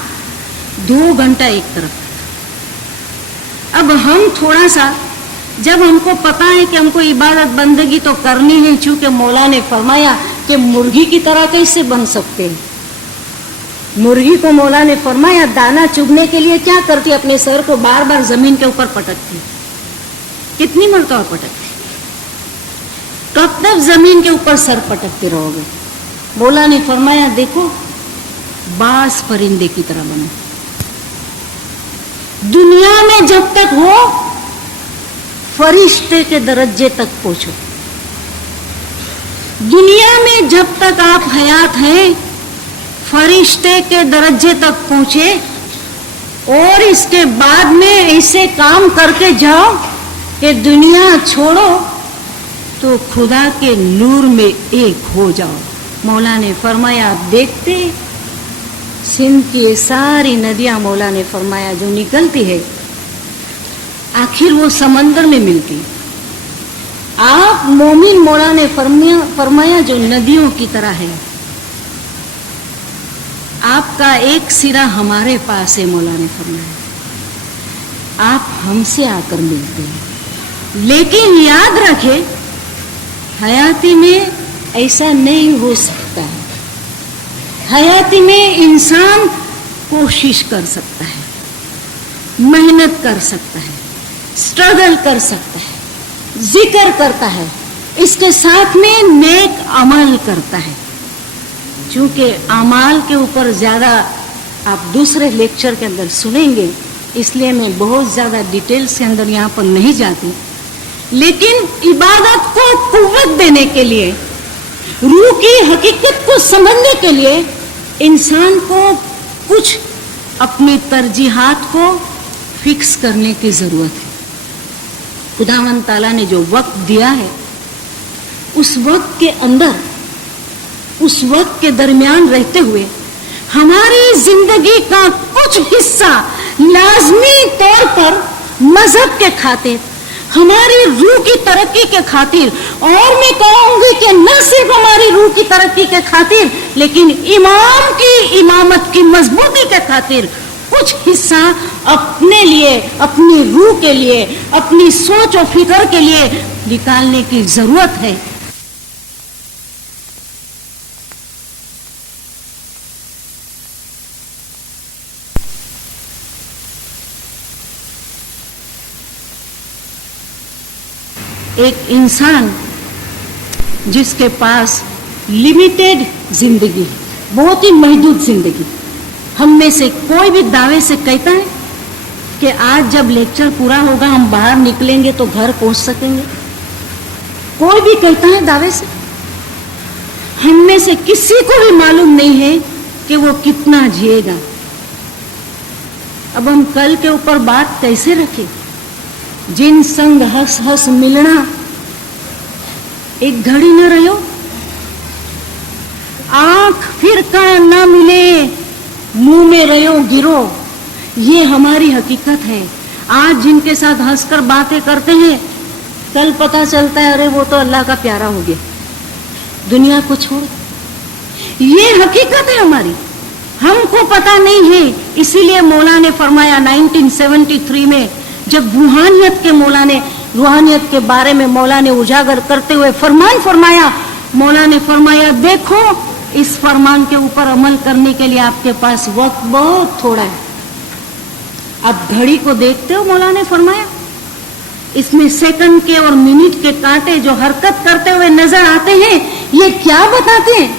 2 گھنٹہ ایک طرف۔ اب ہم تھوڑا سا، جب ہم کو پتا ہے کہ ہم کو عبادت بندگی تو کرنی ہے، چونکہ مولا نے فرمایا کہ مرغی کی طرح کیسے بن سکتے ہیں۔ مرغی کو مولا نے فرمایا دانا چگنے کے لیے کیا کرتی؟ اپنے سر کو بار بار زمین کے اوپر پٹکتی۔ کتنی مرتبہ پٹکتی؟ کب تک زمین کے اوپر سر پٹکتے رہو گے؟ مولا نے فرمایا دیکھو باز پرندے کی طرح بنو، دنیا میں جب تک ہو فرشتے کے درجے تک پہنچو، دنیا میں جب تک آپ حیات ہیں فرشتے کے درجے تک پہنچے، اور اس کے بعد میں ایسے کام کر کے جاؤ کہ دنیا چھوڑو تو خدا کے نور میں ایک ہو جاؤ۔ مولا نے فرمایا آپ دیکھتے سندھ کی یہ ساری ندیاں، مولا نے فرمایا جو نکلتی ہے آخر وہ سمندر میں ملتی۔ آپ مومن، مولا نے فرمایا جو ندیوں کی طرح ہے، आपका एक सिरा हमारे पास है, मौला ने फरमाया, आप हमसे आकर मिलते हैं। लेकिन याद रखें, हयाती में ऐसा नहीं हो सकता है। हयाती में इंसान कोशिश कर सकता है, मेहनत कर सकता है, स्ट्रगल कर सकता है, जिक्र करता है, इसके साथ में नेक अमल करता है। चूंकि अमाल के ऊपर ज़्यादा आप दूसरे लेक्चर के अंदर सुनेंगे, इसलिए मैं बहुत ज़्यादा डिटेल्स के अंदर यहाँ पर नहीं जाती। लेकिन इबादत को कुव्वत देने के लिए, रूह की हकीकत को समझने के लिए इंसान को कुछ अपनी तरजीहात को फिक्स करने की ज़रूरत है। खुदावंद ताला ने जो वक्त दिया है, उस वक्त के अंदर, उस वक्त के दरमियान रहते हुए हमारी जिंदगी का कुछ हिस्सा लाजमी तौर पर मजहब के खातिर, हमारी रूह की तरक्की के खातिर, और मैं कहूंगी कि न सिर्फ हमारी रूह की तरक्की के खातिर, लेकिन इमाम की इमामत की मजबूती के खातिर कुछ हिस्सा अपने लिए, अपनी रूह के लिए, अपनी सोच और फिक्र के लिए निकालने की जरूरत है। एक इंसान जिसके पास लिमिटेड जिंदगी, बहुत ही महदूद जिंदगी, हम में से कोई भी दावे से कहता है कि आज जब लेक्चर पूरा होगा हम बाहर निकलेंगे तो घर पहुंच सकेंगे? कोई भी कहता है दावे से? हम में से किसी को भी मालूम नहीं है कि वो कितना जिएगा। अब हम कल के ऊपर बात कैसे रखें? जिन संग हंस हंस मिलना, एक घड़ी न रहो, आंख फिर का न मिले, मुंह में रहो गिरो, ये हमारी हकीकत है। आज जिनके साथ हंसकर बातें करते हैं, कल पता चलता है अरे वो तो अल्लाह का प्यारा हो गया, दुनिया को छोड़। ये हकीकत है हमारी, हमको पता नहीं है। इसीलिए मौला ने फरमाया 1973 में, जब रूहानियत के मौला ने, रूहानियत के बारे में मौला ने उजागर करते हुए फरमान फरमाया, मौला ने फरमाया देखो, इस फरमान के ऊपर अमल करने के लिए आपके पास वक्त बहुत थोड़ा है। आप घड़ी को देखते हो, मौला ने फरमाया इसमें सेकंड के और मिनट के कांटे जो हरकत करते हुए नजर आते हैं, ये क्या बताते हैं?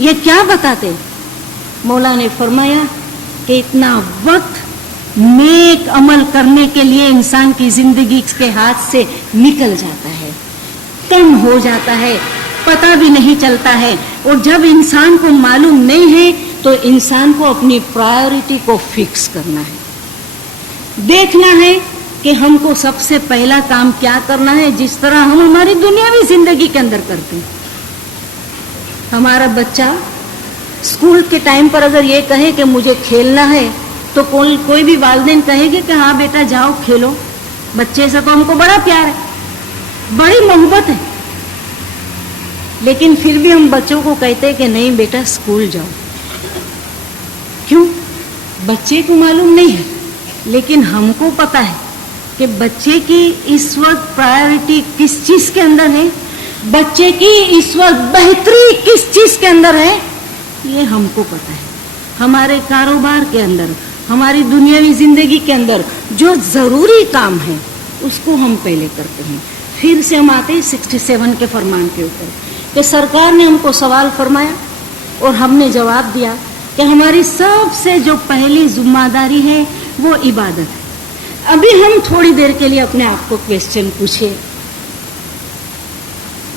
ये क्या बताते? मौला ने फरमाया कि इतना वक्त नेक अमल करने के लिए इंसान की जिंदगी के हाथ से निकल जाता है, कम हो जाता है, पता भी नहीं चलता है। और जब इंसान को मालूम नहीं है तो इंसान को अपनी प्रायोरिटी को फिक्स करना है, देखना है कि हमको सबसे पहला काम क्या करना है, जिस तरह हम हमारी दुनियावी जिंदगी के अंदर करते हैं। हमारा बच्चा स्कूल के टाइम पर अगर ये कहे कि मुझे खेलना है, तो कोई भी वालिदैन कहेंगे कि हाँ बेटा जाओ खेलो। बच्चे से तो हमको बड़ा प्यार है, बड़ी मोहब्बत है, लेकिन फिर भी हम बच्चों को कहते हैं कि नहीं बेटा स्कूल जाओ। क्यों? बच्चे को मालूम नहीं है, लेकिन हमको पता है कि बच्चे की इस वक्त प्रायोरिटी किस चीज के अंदर है, बच्चे की इस वक्त बेहतरी किस चीज के अंदर है, ये हमको पता है। हमारे कारोबार के अंदर, हमारी दुनियावी जिंदगी के अंदर जो जरूरी काम है उसको हम पहले करते हैं। फिर से हम आते हैं 67 के फरमान के ऊपर कि सरकार ने हमको सवाल फरमाया और हमने जवाब दिया कि हमारी सबसे जो पहली जिम्मेदारी है वो इबादत है। अभी हम थोड़ी देर के लिए अपने आप को क्वेश्चन पूछे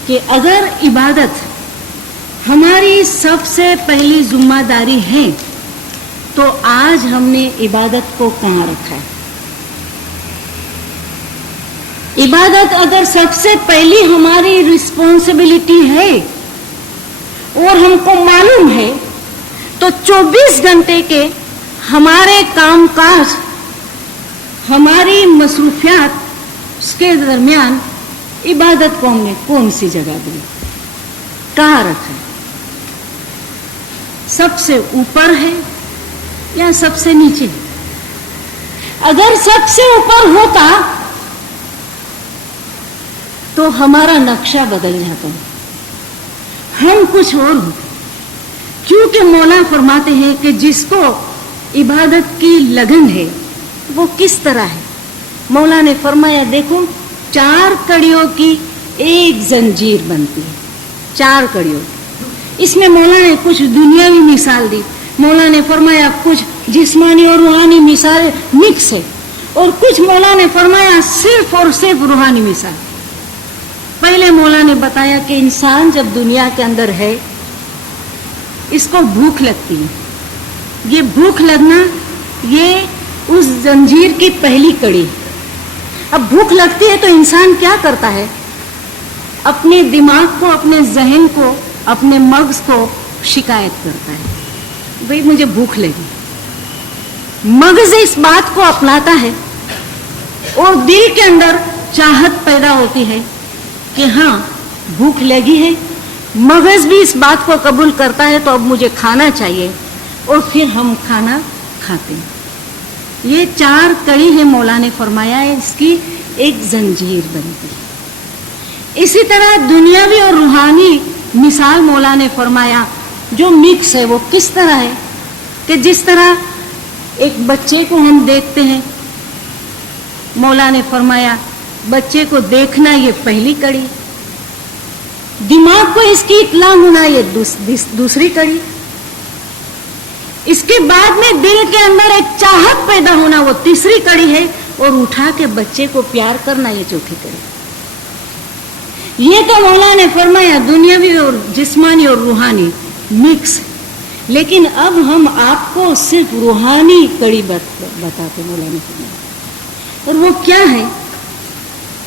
कि अगर इबादत हमारी सबसे पहली जिम्मेदारी है तो आज हमने इबादत को कहाँ रखा है? इबादत अगर सबसे पहली हमारी रिस्पॉन्सिबिलिटी है और हमको मालूम है, तो 24 घंटे के हमारे कामकाज, हमारी मसरूफियात, उसके दरमियान इबादत को हमने कौन सी जगह दी, कहाँ रखा है? सबसे ऊपर है या सबसे नीचे? अगर सबसे ऊपर होता तो हमारा नक्शा बदल जाता, हम कुछ और होते। क्योंकि मौला फरमाते हैं कि जिसको इबादत की लगन है वो किस तरह है। मौला ने फरमाया, देखो 4 कड़ियों की एक जंजीर बनती है, 4 कड़ियों की। इसमें मौला ने कुछ दुनियावी मिसाल दी। मौला ने फरमाया कुछ जिस्मानी और रूहानी मिसाल मिक्स है, और कुछ मौला ने फरमाया सिर्फ और सिर्फ रूहानी मिसाल। पहले मौला ने बताया कि इंसान जब दुनिया के अंदर है, इसको भूख लगती है। ये भूख लगना, ये उस जंजीर की पहली कड़ी। अब भूख लगती है तो इंसान क्या करता है? अपने दिमाग को, अपने जहन को, अपने मगज को शिकायत करता है, भाई मुझे भूख लगी। मगज इस बात को अपनाता है और दिल के अंदर चाहत पैदा होती है कि हाँ भूख लगी है। मगज भी इस बात को कबूल करता है तो अब मुझे खाना चाहिए, और फिर हम खाना खाते हैं। ये 4 कड़ी है, मौला ने फरमाया है, इसकी एक जंजीर बनती है। इसी तरह दुनियावी और रूहानी मिसाल मौला ने फरमाया जो मिक्स है, वो किस तरह है कि जिस तरह एक बच्चे को हम देखते हैं, मौला ने फरमाया बच्चे को देखना ये पहली कड़ी, दिमाग को इसकी इत्ला होना ये दूसरी कड़ी, इसके बाद में दिल के अंदर एक चाहत पैदा होना वो तीसरी कड़ी है, और उठा के बच्चे को प्यार करना ये चौथी कड़ी। ये तो मौला ने फरमाया दुनियावी और जिस्मानी और रूहानी मिक्स। लेकिन अब हम आपको सिर्फ रूहानी कड़ी बताते मौला ने फरमाया, और वो क्या है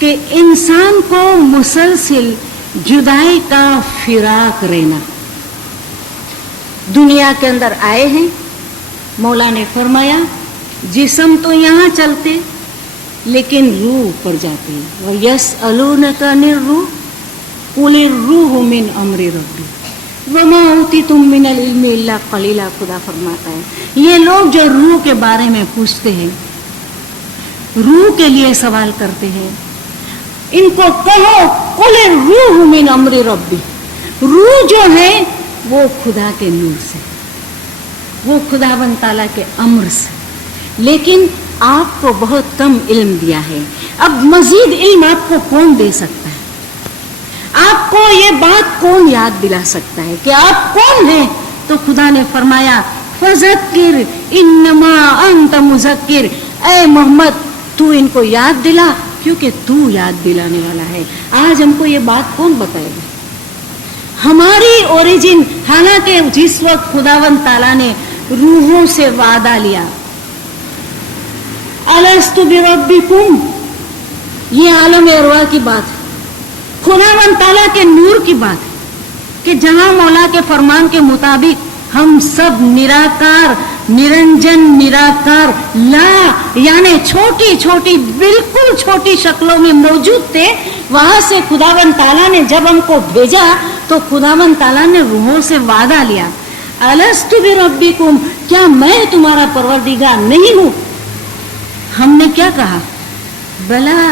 कि इंसान को मुसलसिल जुदाई का फिराक रहना। दुनिया के अंदर आए हैं, मौला ने फरमाया जिस्म तो यहाँ चलते लेकिन रूह ऊपर जाती है। वह यसअलूनका अनिर्रूह कुलिर रूह मिन अम्रि रब्बी वमा ऊतीतुम मिनल इल्मि इल्ला कलीला। खुदा फरमाता है ये लोग जो रूह के बारे में पूछते हैं, रूह के लिए सवाल करते हैं, इनको कहो कुलिर रूह मिन अम्रि रब्बी, रूह जो है वो खुदा के नूर से, वो खुदावंद ताला के अम्र से। लेकिन आपको बहुत कम इल्म दिया है। अब मजीद इल्म आपको कौन दे सकता है? आपको ये बात कौन याद दिला सकता है कि आप कौन हैं? तो खुदा ने फरमाया फज़क्किर इन्नमा अंत मुज़क्किर, ऐ मोहम्मद तू इनको याद दिला क्योंकि तू याद दिलाने वाला है। आज हमको ये बात कौन बताएगा? हमारी ओरिजिन, हालांकि जिस वक्त खुदावंद ताला ने रूहों से वादा लिया, अलस्तु बिरब्बिकुम, ये आलम अरवा की बात है, खुदावंद ताला के नूर की बात है कि जहां मौला के फरमान के मुताबिक हम सब निराकार, निरंजन, निराकार, ला यानी छोटी छोटी, बिल्कुल छोटी शक्लों में मौजूद थे। वहां से खुदावंद ताला ने जब हमको भेजा तो खुदावंद ताला ने रूहों से वादा लिया, अलस्तु बिरब्बिकुम, क्या मैं तुम्हारा परवरदिगार नहीं हूं? हमने क्या कहा? बला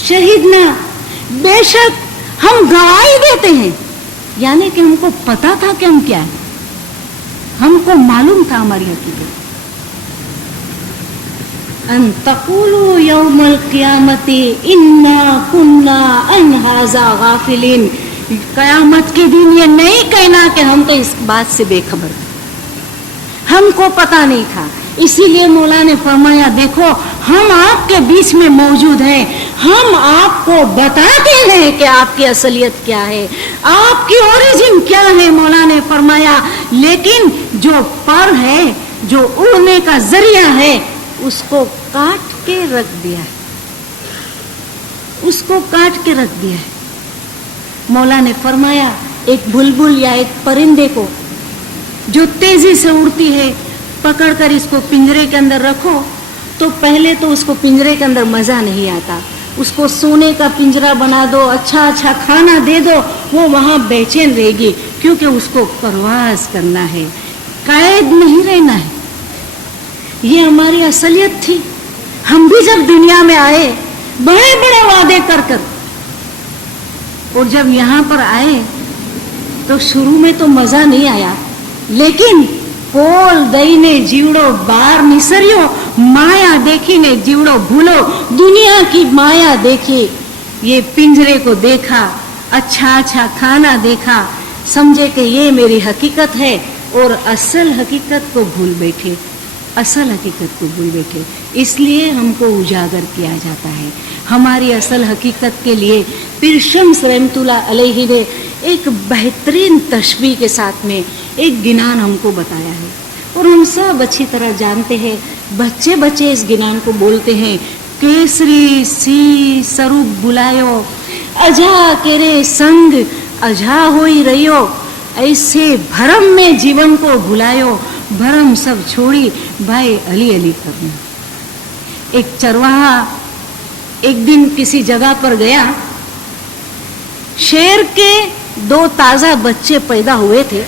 शहीदना, बेशक हम गवाही देते हैं। यानी कि हमको पता था कि हम क्या है, हमको मालूम था हमारी हकीकत। अन तक़ूलू यौमल क़ियामती इन्ना कुन्ना अन हाज़ा गाफिलीन, कयामत के दिन ये नहीं कहना कि हम तो इस बात से बेखबर थे, हमको पता नहीं था। इसीलिए मौला ने फरमाया देखो हम आपके बीच में मौजूद हैं, हम आपको बताते हैं कि आपकी असलियत क्या है, आपकी ओरिजिन क्या है। मौला ने फरमाया लेकिन जो पर है, जो उड़ने का जरिया है, उसको काट के रख दिया है, उसको काट के रख दिया है। मौला ने फरमाया एक बुलबुल या एक परिंदे को जो तेजी से उड़ती है, पकड़कर इसको पिंजरे के अंदर रखो तो पहले तो उसको पिंजरे के अंदर मजा नहीं आता, उसको सोने का पिंजरा बना दो, अच्छा अच्छा खाना दे दो, वो वहां बेचैन रहेगी क्योंकि उसको परवाज करना है, कैद नहीं रहना है। ये हमारी असलियत थी। हम भी जब दुनिया में आए बड़े बड़े वादे कर कर, और जब यहाँ पर आए तो शुरू में तो मजा नहीं आया, लेकिन पोल दईने जीवड़ो बार निसरियो, माया देखी ने जीवड़ो भूलो, दुनिया की माया देखी, ये पिंजरे को देखा, अच्छा अच्छा खाना देखा, समझे कि ये मेरी हकीकत है, और असल हकीकत को भूल बैठे, असल हकीकत को भूल बैठे। इसलिए हमको उजागर किया जाता है। हमारी असल हकीकत के लिए पीर शम्स रहमतुल्लाह अलैहि ने एक बेहतरीन तशबीह के साथ में एक गिनान हमको बताया है, और हम सब अच्छी तरह जानते हैं। बच्चे बच्चे इस गिनान को बोलते हैं, केसरी सी स्वरूप बुलायो, अजा केरे संग अजा होई रहियो, ऐसे भरम में जीवन को भुलायो, भरम सब छोड़ी भाई अली अली करना। एक चरवाहा एक दिन किसी जगह पर गया, शेर के 2 ताजा बच्चे पैदा हुए थे।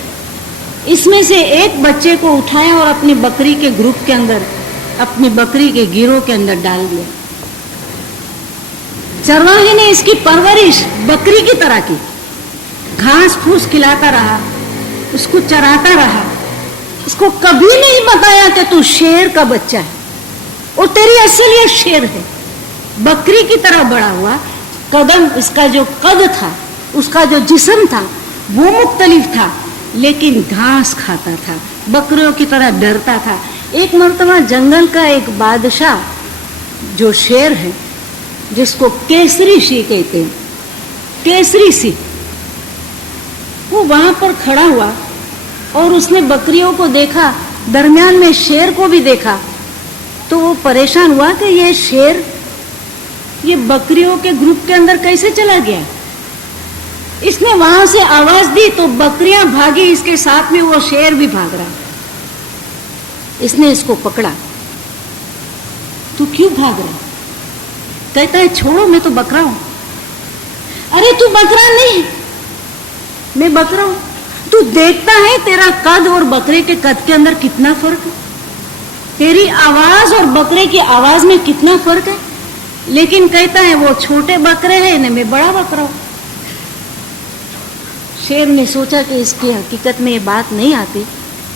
इसमें से एक बच्चे को उठाया और अपनी बकरी के ग्रुप के अंदर, अपनी बकरी के गिरोह के अंदर डाल दिया। चरवाहे ने इसकी परवरिश बकरी की तरह की, घास फूस खिलाता रहा, उसको चराता रहा, उसको कभी नहीं बताया कि तू शेर का बच्चा है और तेरी असलियत शेर है। बकरी की तरह बड़ा हुआ, कदम, इसका जो कद था, उसका जो जिस्म था वो मुख्तलिफ था, लेकिन घास खाता था, बकरियों की तरह डरता था। एक मर्तबा जंगल का एक बादशाह जो शेर है, जिसको केसरी सी कहते हैं, केसरी सी, वो वहां पर खड़ा हुआ और उसने बकरियों को देखा, दरमियान में शेर को भी देखा, तो वो परेशान हुआ कि ये शेर ये बकरियों के ग्रुप के अंदर कैसे चला गया। इसने वहां से आवाज दी तो बकरियां भागी इसके साथ में, वो शेर भी भाग रहा। इसने इसको पकड़ा, तू क्यों भाग रहा? कहता है छोड़ो, मैं तो बकरा हूं। अरे तू बकरा नहीं, मैं बकरा हूं। तू देखता है तेरा कद और बकरे के कद के अंदर कितना फर्क है, तेरी आवाज और बकरे की आवाज में कितना फर्क है, लेकिन कहता है वो छोटे बकरे हैं ना, मैं बड़ा बकरा हूं। शेर ने सोचा कि इसकी हकीकत में ये बात नहीं आती,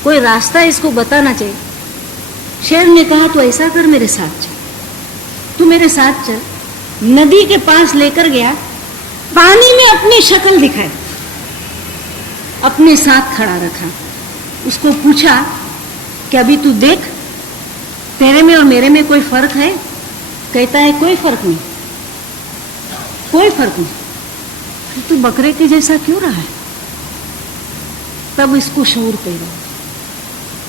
कोई रास्ता इसको बताना चाहिए। शेर ने कहा तो ऐसा कर, मेरे साथ चल, तू मेरे साथ चल। नदी के पास लेकर गया, पानी में अपनी शक्ल दिखाई, अपने साथ खड़ा रखा, उसको पूछा कि अभी तू देख, तेरे में और मेरे में कोई फर्क है? कहता है कोई फर्क नहीं, कोई फर्क नहीं। तू बकरे के जैसा क्यों रहा है? तब इसको शऊर पैदा,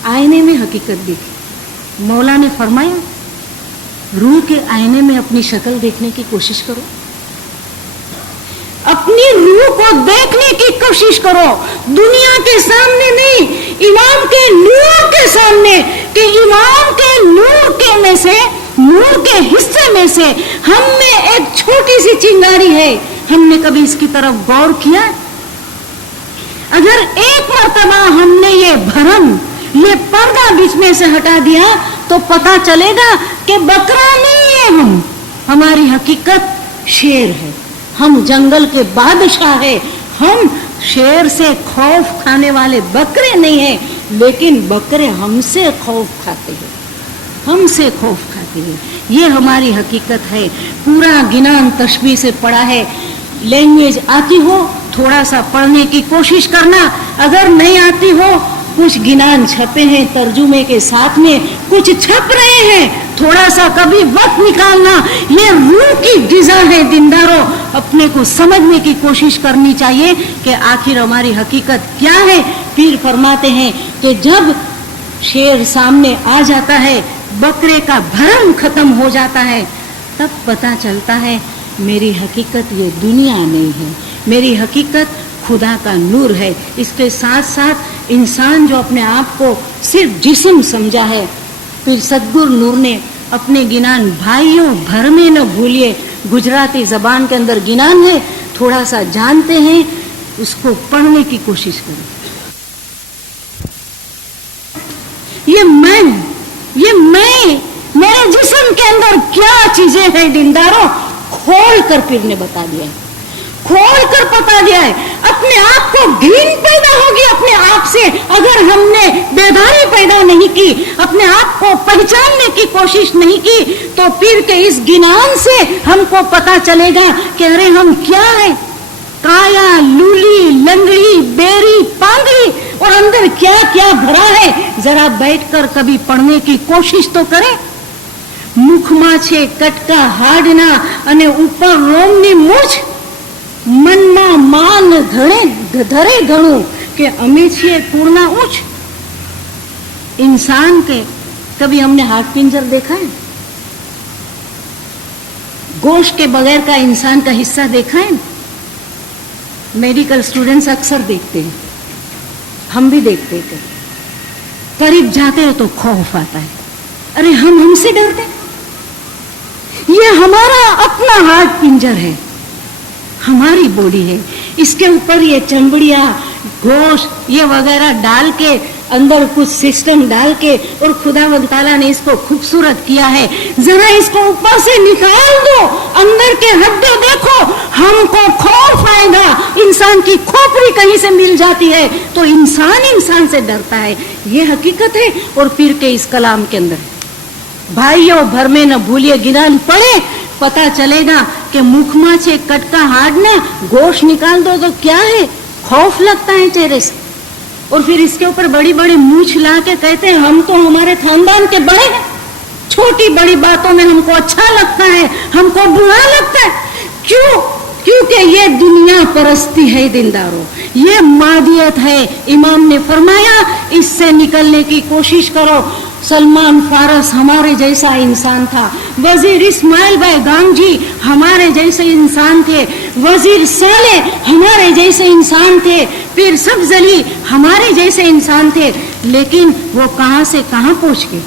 आईने में हकीकत देखी। मौला ने फरमाया रूह के आईने में अपनी शक्ल देखने की कोशिश करो, अपनी रूह को देखने की कोशिश करो, दुनिया के सामने नहीं, इमाम के नूर के सामने, कि इमाम के नूर के में से, नूर के हिस्से में से हम में एक छोटी सी चिंगारी है। हमने कभी इसकी तरफ गौर किया? अगर एक मर्तबा हमने ये भरम, ये पर्दा बीच में से हटा दिया तो पता चलेगा कि बकरा नहीं है हम, हमारी हकीकत शेर है, हम जंगल के बादशाह है, हम शेर से खौफ खाने वाले बकरे नहीं हैं, लेकिन बकरे हमसे खौफ खाते हैं, हमसे खौफ खाते हैं। ये हमारी हकीकत है। पूरा गिनान तशबीह से पढ़ा है। लैंग्वेज आती हो थोड़ा सा पढ़ने की कोशिश करना, अगर नहीं आती हो कुछ गिनान छपे हैं तर्जुमे के साथ में, कुछ छप रहे हैं, थोड़ा सा कभी वक्त निकालना। ये रूह की गिज़ा है दीनदारों, अपने को समझने की कोशिश करनी चाहिए कि आखिर हमारी हकीकत क्या है। पीर फरमाते हैं कि जब शेर सामने आ जाता है, बकरे का भरम खत्म हो जाता है, तब पता चलता है मेरी हकीकत ये दुनिया नहीं है, मेरी हकीकत खुदा का नूर है। इसके साथ साथ इंसान जो अपने आप को सिर्फ जिस्म समझा है, फिर सद्गुरु नूर ने अपने गिनान, भाइयों भर में न भूलिए, गुजराती जबान के अंदर गिनान है, थोड़ा सा जानते हैं उसको पढ़ने की कोशिश करें। ये मैं मेरे जिस्म के अंदर क्या चीजें हैं दीनदारों, खोल कर पीर ने बता दिया है, खोल कर बता दिया है। अपने आप को घिन पैदा होगी अपने आप से अगर हमने बेदारी पैदा नहीं की, अपने आप को पहचानने की कोशिश नहीं की, तो पीर के इस गिनान से हमको पता चलेगा कि अरे हम क्या है, काया, लूली, लंगड़ी, बेरी, पांगड़ी, और अंदर क्या क्या भरा है। जरा बैठकर कभी पढ़ने की कोशिश तो करें। मुखमा छे कटका हाडना અને ઉપર રોમની મૂછ, મનમાં માન ધરે ઘણું કે અમે છીએ કુળના ઊંચ। इंसान के कभी हमने हाथ पिंजर देखा है? गोश्त के बगैर का इंसान का हिस्सा देखा है? मेडिकल स्टूडेंट्स अक्सर देखते हैं, हम भी देखते हैं। करीब जाते हैं तो खौफ आता है, अरे हम हमसे डरते। ये हमारा अपना हाथ पिंजर है, हमारी बॉडी है, इसके ऊपर ये चमड़िया, गोश्त ये वगैरह डाल के, अंदर कुछ सिस्टम डाल के, और खुदावंद ताला ने इसको खूबसूरत किया है। जरा इसको ऊपर से निकाल दो, अंदर के हड्डी देखो, हमको खौफ आएगा। इंसान की खोपड़ी कहीं से मिल जाती है तो इंसान से डरता है। ये हकीकत है और पीर के इस कलाम के अंदर। भाइयों, भर में न भूलिए गिनान पड़े, पता चलेगा कि मुखमा से कटका हाडना, गोश्त निकाल दो तो क्या है, खौफ लगता है चेहरे से। और फिर इसके ऊपर बड़ी बड़ी मूछ ला के कहते हैं हम तो हमारे खानदान के बड़े हैं, छोटी बड़ी बातों में हमको अच्छा लगता है, हमको बुरा लगता है। क्यों? क्योंकि ये दुनिया परस्ती है दीनदारों, ये मादियत है। इमाम ने फरमाया इससे निकलने की कोशिश करो। सलमान फारस हमारे जैसा इंसान था, वजीर इस्माइल भाई गांधी हमारे जैसे इंसान थे, वजीर साले हमारे जैसे इंसान थे, पीर सब्ज अली हमारे जैसे इंसान थे। लेकिन वो कहां से कहां पहुंच गए,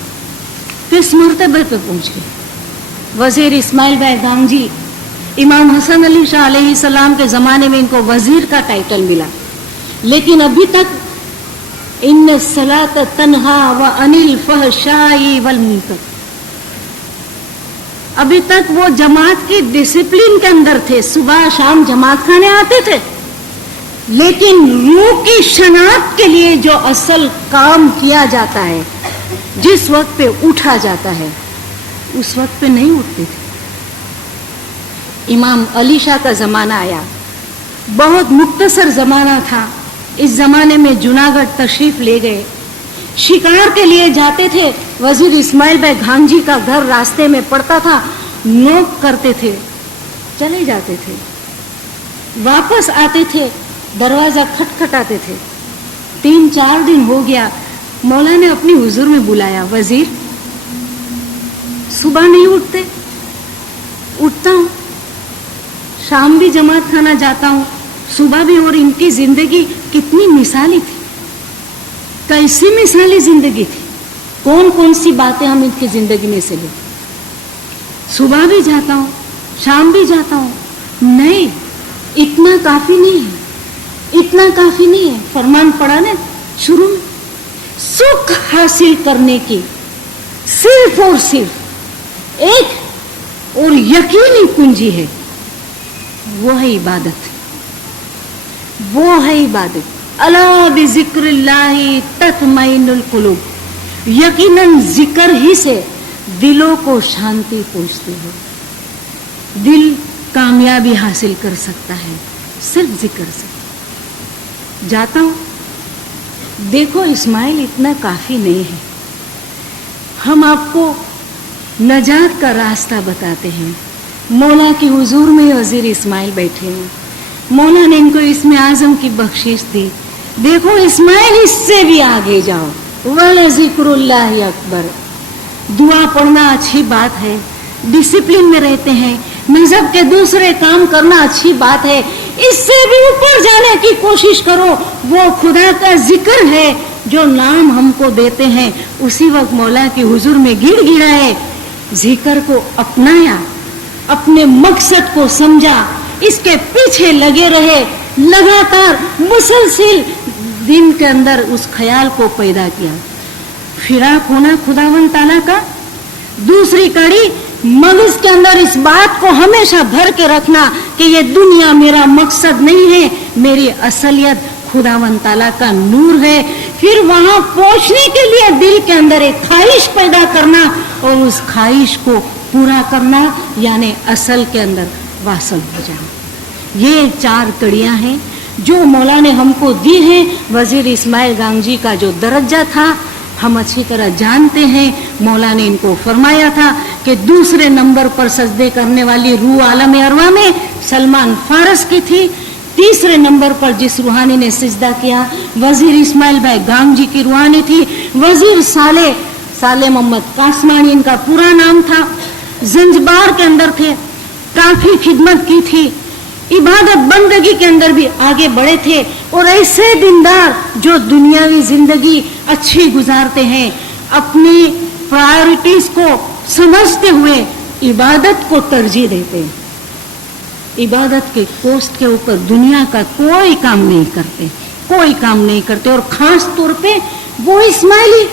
किस मर्तबे पे पहुंच गए। वजीर इस्माइल भाई गांधी, इमाम हसन अली शाह अलैहिस्सलाम के जमाने में इनको वजीर का टाइटल मिला, लेकिन अभी तक इन्न सलात तन्हा व अनिल फहशाई वल मुनकर, अभी तक वो जमात की डिसिप्लिन के अंदर थे, सुबह शाम जमात खाने आते थे। लेकिन रूह की शनाख्त के लिए जो असल काम किया जाता है, जिस वक्त पे उठा जाता है, उस वक्त पे नहीं उठते थे। इमाम अली शाह का जमाना आया, बहुत मुख्तसर जमाना था। इस जमाने में जूनागढ़ तशरीफ ले गए, शिकार के लिए जाते थे। वजीर इस्माइल भाई गांधी का घर रास्ते में पड़ता था, नोक करते थे, चले जाते थे, वापस आते थे, दरवाजा खटखटाते थे। 3-4 दिन हो गया, मौला ने अपनी हुजूर में बुलाया, वजीर सुबह नहीं उठते? उठता हूं, शाम भी जमात खाना जाता हूं, सुबह भी। और इनकी जिंदगी कितनी मिसाली थी, कैसी मिसाली जिंदगी थी। कौन कौन सी बातें हम इनकी जिंदगी में से ले। सुबह भी जाता हूं, शाम भी जाता हूं। नहीं, इतना काफी नहीं है, इतना काफी नहीं है। फरमान पड़ा ना शुरू में, सुख हासिल करने की सिर्फ और सिर्फ एक और यकीनी कुंजी है, वो है इबादत, वो है इबादत। अला बिज़िक्रिल्लाहि तत्मइनुल कुलूब, यकीनन जिक्र ही से दिलों को शांति पहुंचती है, दिल कामयाबी हासिल कर सकता है सिर्फ जिक्र से। जाता हूं, देखो इस्माइल इतना काफी नहीं है, हम आपको नजात का रास्ता बताते हैं। मौला की हुजूर में वजीर इस्माइल बैठे हैं, मौला ने इनको इसमें आजम की बख्शिश दी। देखो इस्माइल, इससे भी आगे जाओ। वल जिक्रुल्लाहि अकबर। दुआ पढ़ना अच्छी बात है, डिसिप्लिन में रहते हैं, मजहब के दूसरे काम करना अच्छी बात है, इससे भी ऊपर जाने की कोशिश करो। वो खुदा का जिक्र है जो नाम हमको देते हैं। उसी वक्त मौला की हुजूर में गिड़गिड़ाए, जिक्र को अपनाया, अपने मकसद को समझा, इसके पीछे लगे रहे। लगातार मुसलसिल दिन के अंदर उस ख्याल को पैदा किया, फिराक होना खुदावंद ताला का। दूसरी कड़ी, मगज के अंदर इस बात को हमेशा भर के रखना कि ये दुनिया मेरा मकसद नहीं है, मेरी असलियत खुदावंद ताला का नूर है। फिर वहां पहुंचने के लिए दिल के अंदर एक ख्वाहिश पैदा करना और उस ख्वाहिश को पूरा करना, यानी असल के अंदर वासल हो जाना। ये 4 कड़ियां हैं जो मौला ने हमको दी हैं। वजीर इस्माइल गांगजी का जो दर्जा था हम अच्छी तरह जानते हैं। मौला ने इनको फरमाया था कि दूसरे नंबर पर सजदे करने वाली रूह आलम अरवा में सलमान फारस की थी। तीसरे नंबर पर जिस रूहानी ने सिजदा किया वजीर इस्माइल भाई गांगजी की रूहानी थी। वजीर साले मोहम्मद कासमानी इनका पूरा नाम था। जंजबार के अंदर थे, काफी खिदमत की थी, इबादत बंदगी के अंदर भी आगे बढ़े थे। और ऐसे दीनदार जो दुनियावी जिंदगी अच्छी गुजारते हैं, अपनी प्रायोरिटीज को समझते हुए इबादत को तरजीह देते हैं। इबादत के पोस्ट के ऊपर दुनिया का कोई काम नहीं करते, कोई काम नहीं करते। और खास तौर पे वो इस्माइली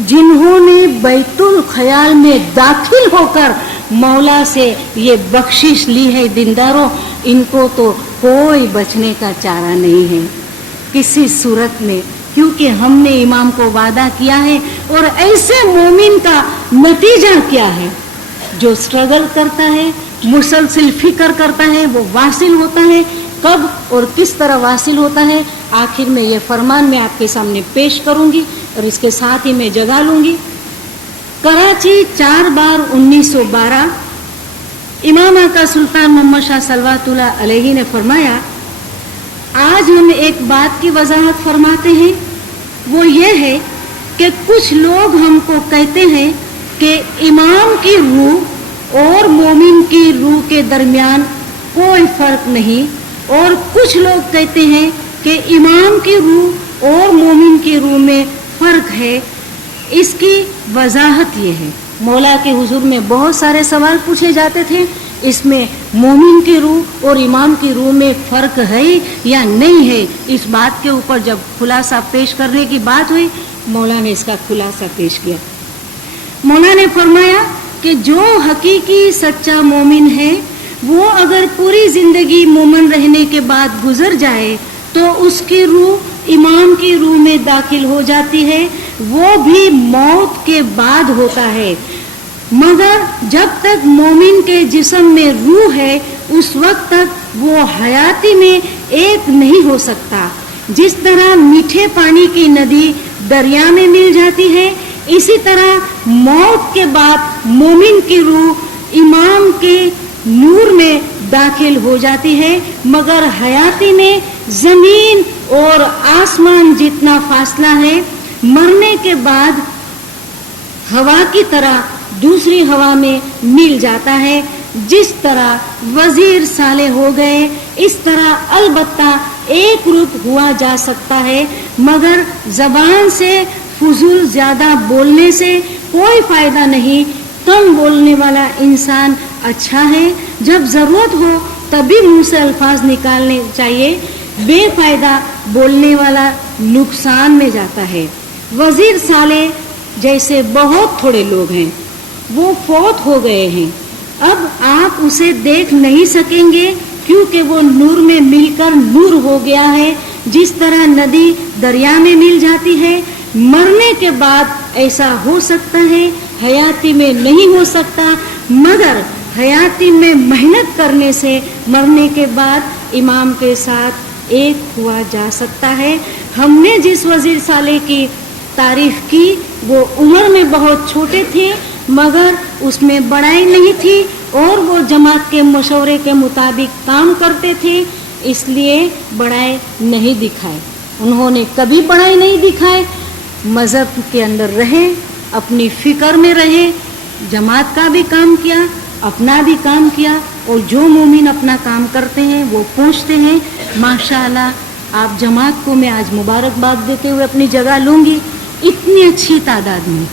जिन्होंने बैतुल ख्याल में दाखिल होकर मौला से ये बख्शिश ली है दीनदारों, इनको तो कोई बचने का चारा नहीं है किसी सूरत में, क्योंकि हमने इमाम को वादा किया है। और ऐसे मोमिन का नतीजा क्या है? जो स्ट्रगल करता है, मुसलसिल फिक्र करता है, वो वासिल होता है। कब और किस तरह वासिल होता है, आखिर में ये फरमान मैं आपके सामने पेश करूंगी और इसके साथ ही मैं जगा लूंगी। कराची 4/1912 इमाम आका सुल्तान मोहम्मद शाह सलवातुल्लाह अलैहि ने फरमाया, आज हम एक बात की वजाहत फरमाते हैं, वो ये है कि कुछ लोग हमको कहते हैं कि इमाम की रूह और मोमिन की रूह के दरमियान कोई फर्क नहीं, और कुछ लोग कहते हैं कि इमाम की रूह और मोमिन की रूह में फर्क है। इसकी वजाहत ये है, मौला के हुजूर में बहुत सारे सवाल पूछे जाते थे, इसमें मोमिन की रूह और इमाम की रूह में फर्क है या नहीं है, इस बात के ऊपर जब खुलासा पेश करने की बात हुई, मौला ने इसका खुलासा पेश किया। मौला ने फरमाया कि जो हकीकी सच्चा मोमिन है वो अगर पूरी जिंदगी मोमिन रहने के बाद गुजर जाए तो उसकी रूह इमाम की रूह में दाखिल हो जाती है, वो भी मौत के बाद होता है। मगर जब तक मोमिन के जिस्म में रूह है उस वक्त तक वो हयाती में एक नहीं हो सकता। जिस तरह मीठे पानी की नदी दरिया में मिल जाती है, इसी तरह मौत के बाद मोमिन की रूह इमाम के नूर में दाखिल हो जाती है। मगर हयाती में जमीन और आसमान जितना फासला है, मरने के बाद हवा की तरह दूसरी हवा में मिल जाता है। जिस तरह वजीर साले हो गए, इस तरह अलबत्ता एक रूप हुआ जा सकता है, मगर जबान से फजूल ज्यादा बोलने से कोई फायदा नहीं। कम बोलने वाला इंसान अच्छा है, जब जरूरत हो तभी मुंह से अल्फाज निकालने चाहिए। बेफायदा बोलने वाला नुकसान में जाता है। वजीर साले जैसे बहुत थोड़े लोग हैं, वो फौत हो गए हैं, अब आप उसे देख नहीं सकेंगे क्योंकि वो नूर में मिलकर नूर हो गया है। जिस तरह नदी दरिया में मिल जाती है, मरने के बाद ऐसा हो सकता है, हयाती में नहीं हो सकता। मगर हयाती में मेहनत करने से मरने के बाद इमाम के साथ एक हुआ जा सकता है। हमने जिस वजीर साले की तारीफ की वो उम्र में बहुत छोटे थे, मगर उसमें बड़ाई नहीं थी और वो जमात के मशवरे के मुताबिक काम करते थे, इसलिए बड़ाई नहीं दिखाए। उन्होंने कभी बड़ाई नहीं दिखाए, मज़हब के अंदर रहे, अपनी फिक्र में रहे, जमात का भी काम किया, अपना भी काम किया। और जो मोमिन अपना काम करते हैं वो पहुँचते हैं। माशाअल्लाह आप जमात को मैं आज मुबारकबाद देते हुए अपनी जगह लूँगी। इतनी अच्छी तादाद में,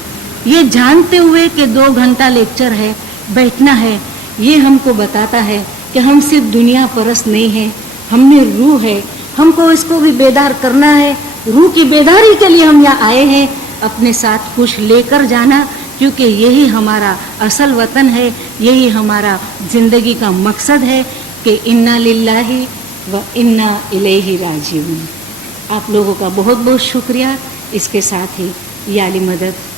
ये जानते हुए कि 2 घंटा लेक्चर है, बैठना है, ये हमको बताता है कि हम सिर्फ दुनिया परस्त नहीं हैं, ہم میں روح ہے, ہم کو اس کو بھی بیدار کرنا ہے. روح کی بیداری کے لیے ہم یہاں آئے ہیں, اپنے ساتھ کچھ لے کر جانا, کیونکہ یہی ہمارا اصل وطن ہے, یہی ہمارا زندگی کا مقصد ہے کہ انا للہ و انا الیہ راجعون. آپ لوگوں کا بہت بہت شکریہ. اس کے ساتھ ہی یا علی مدد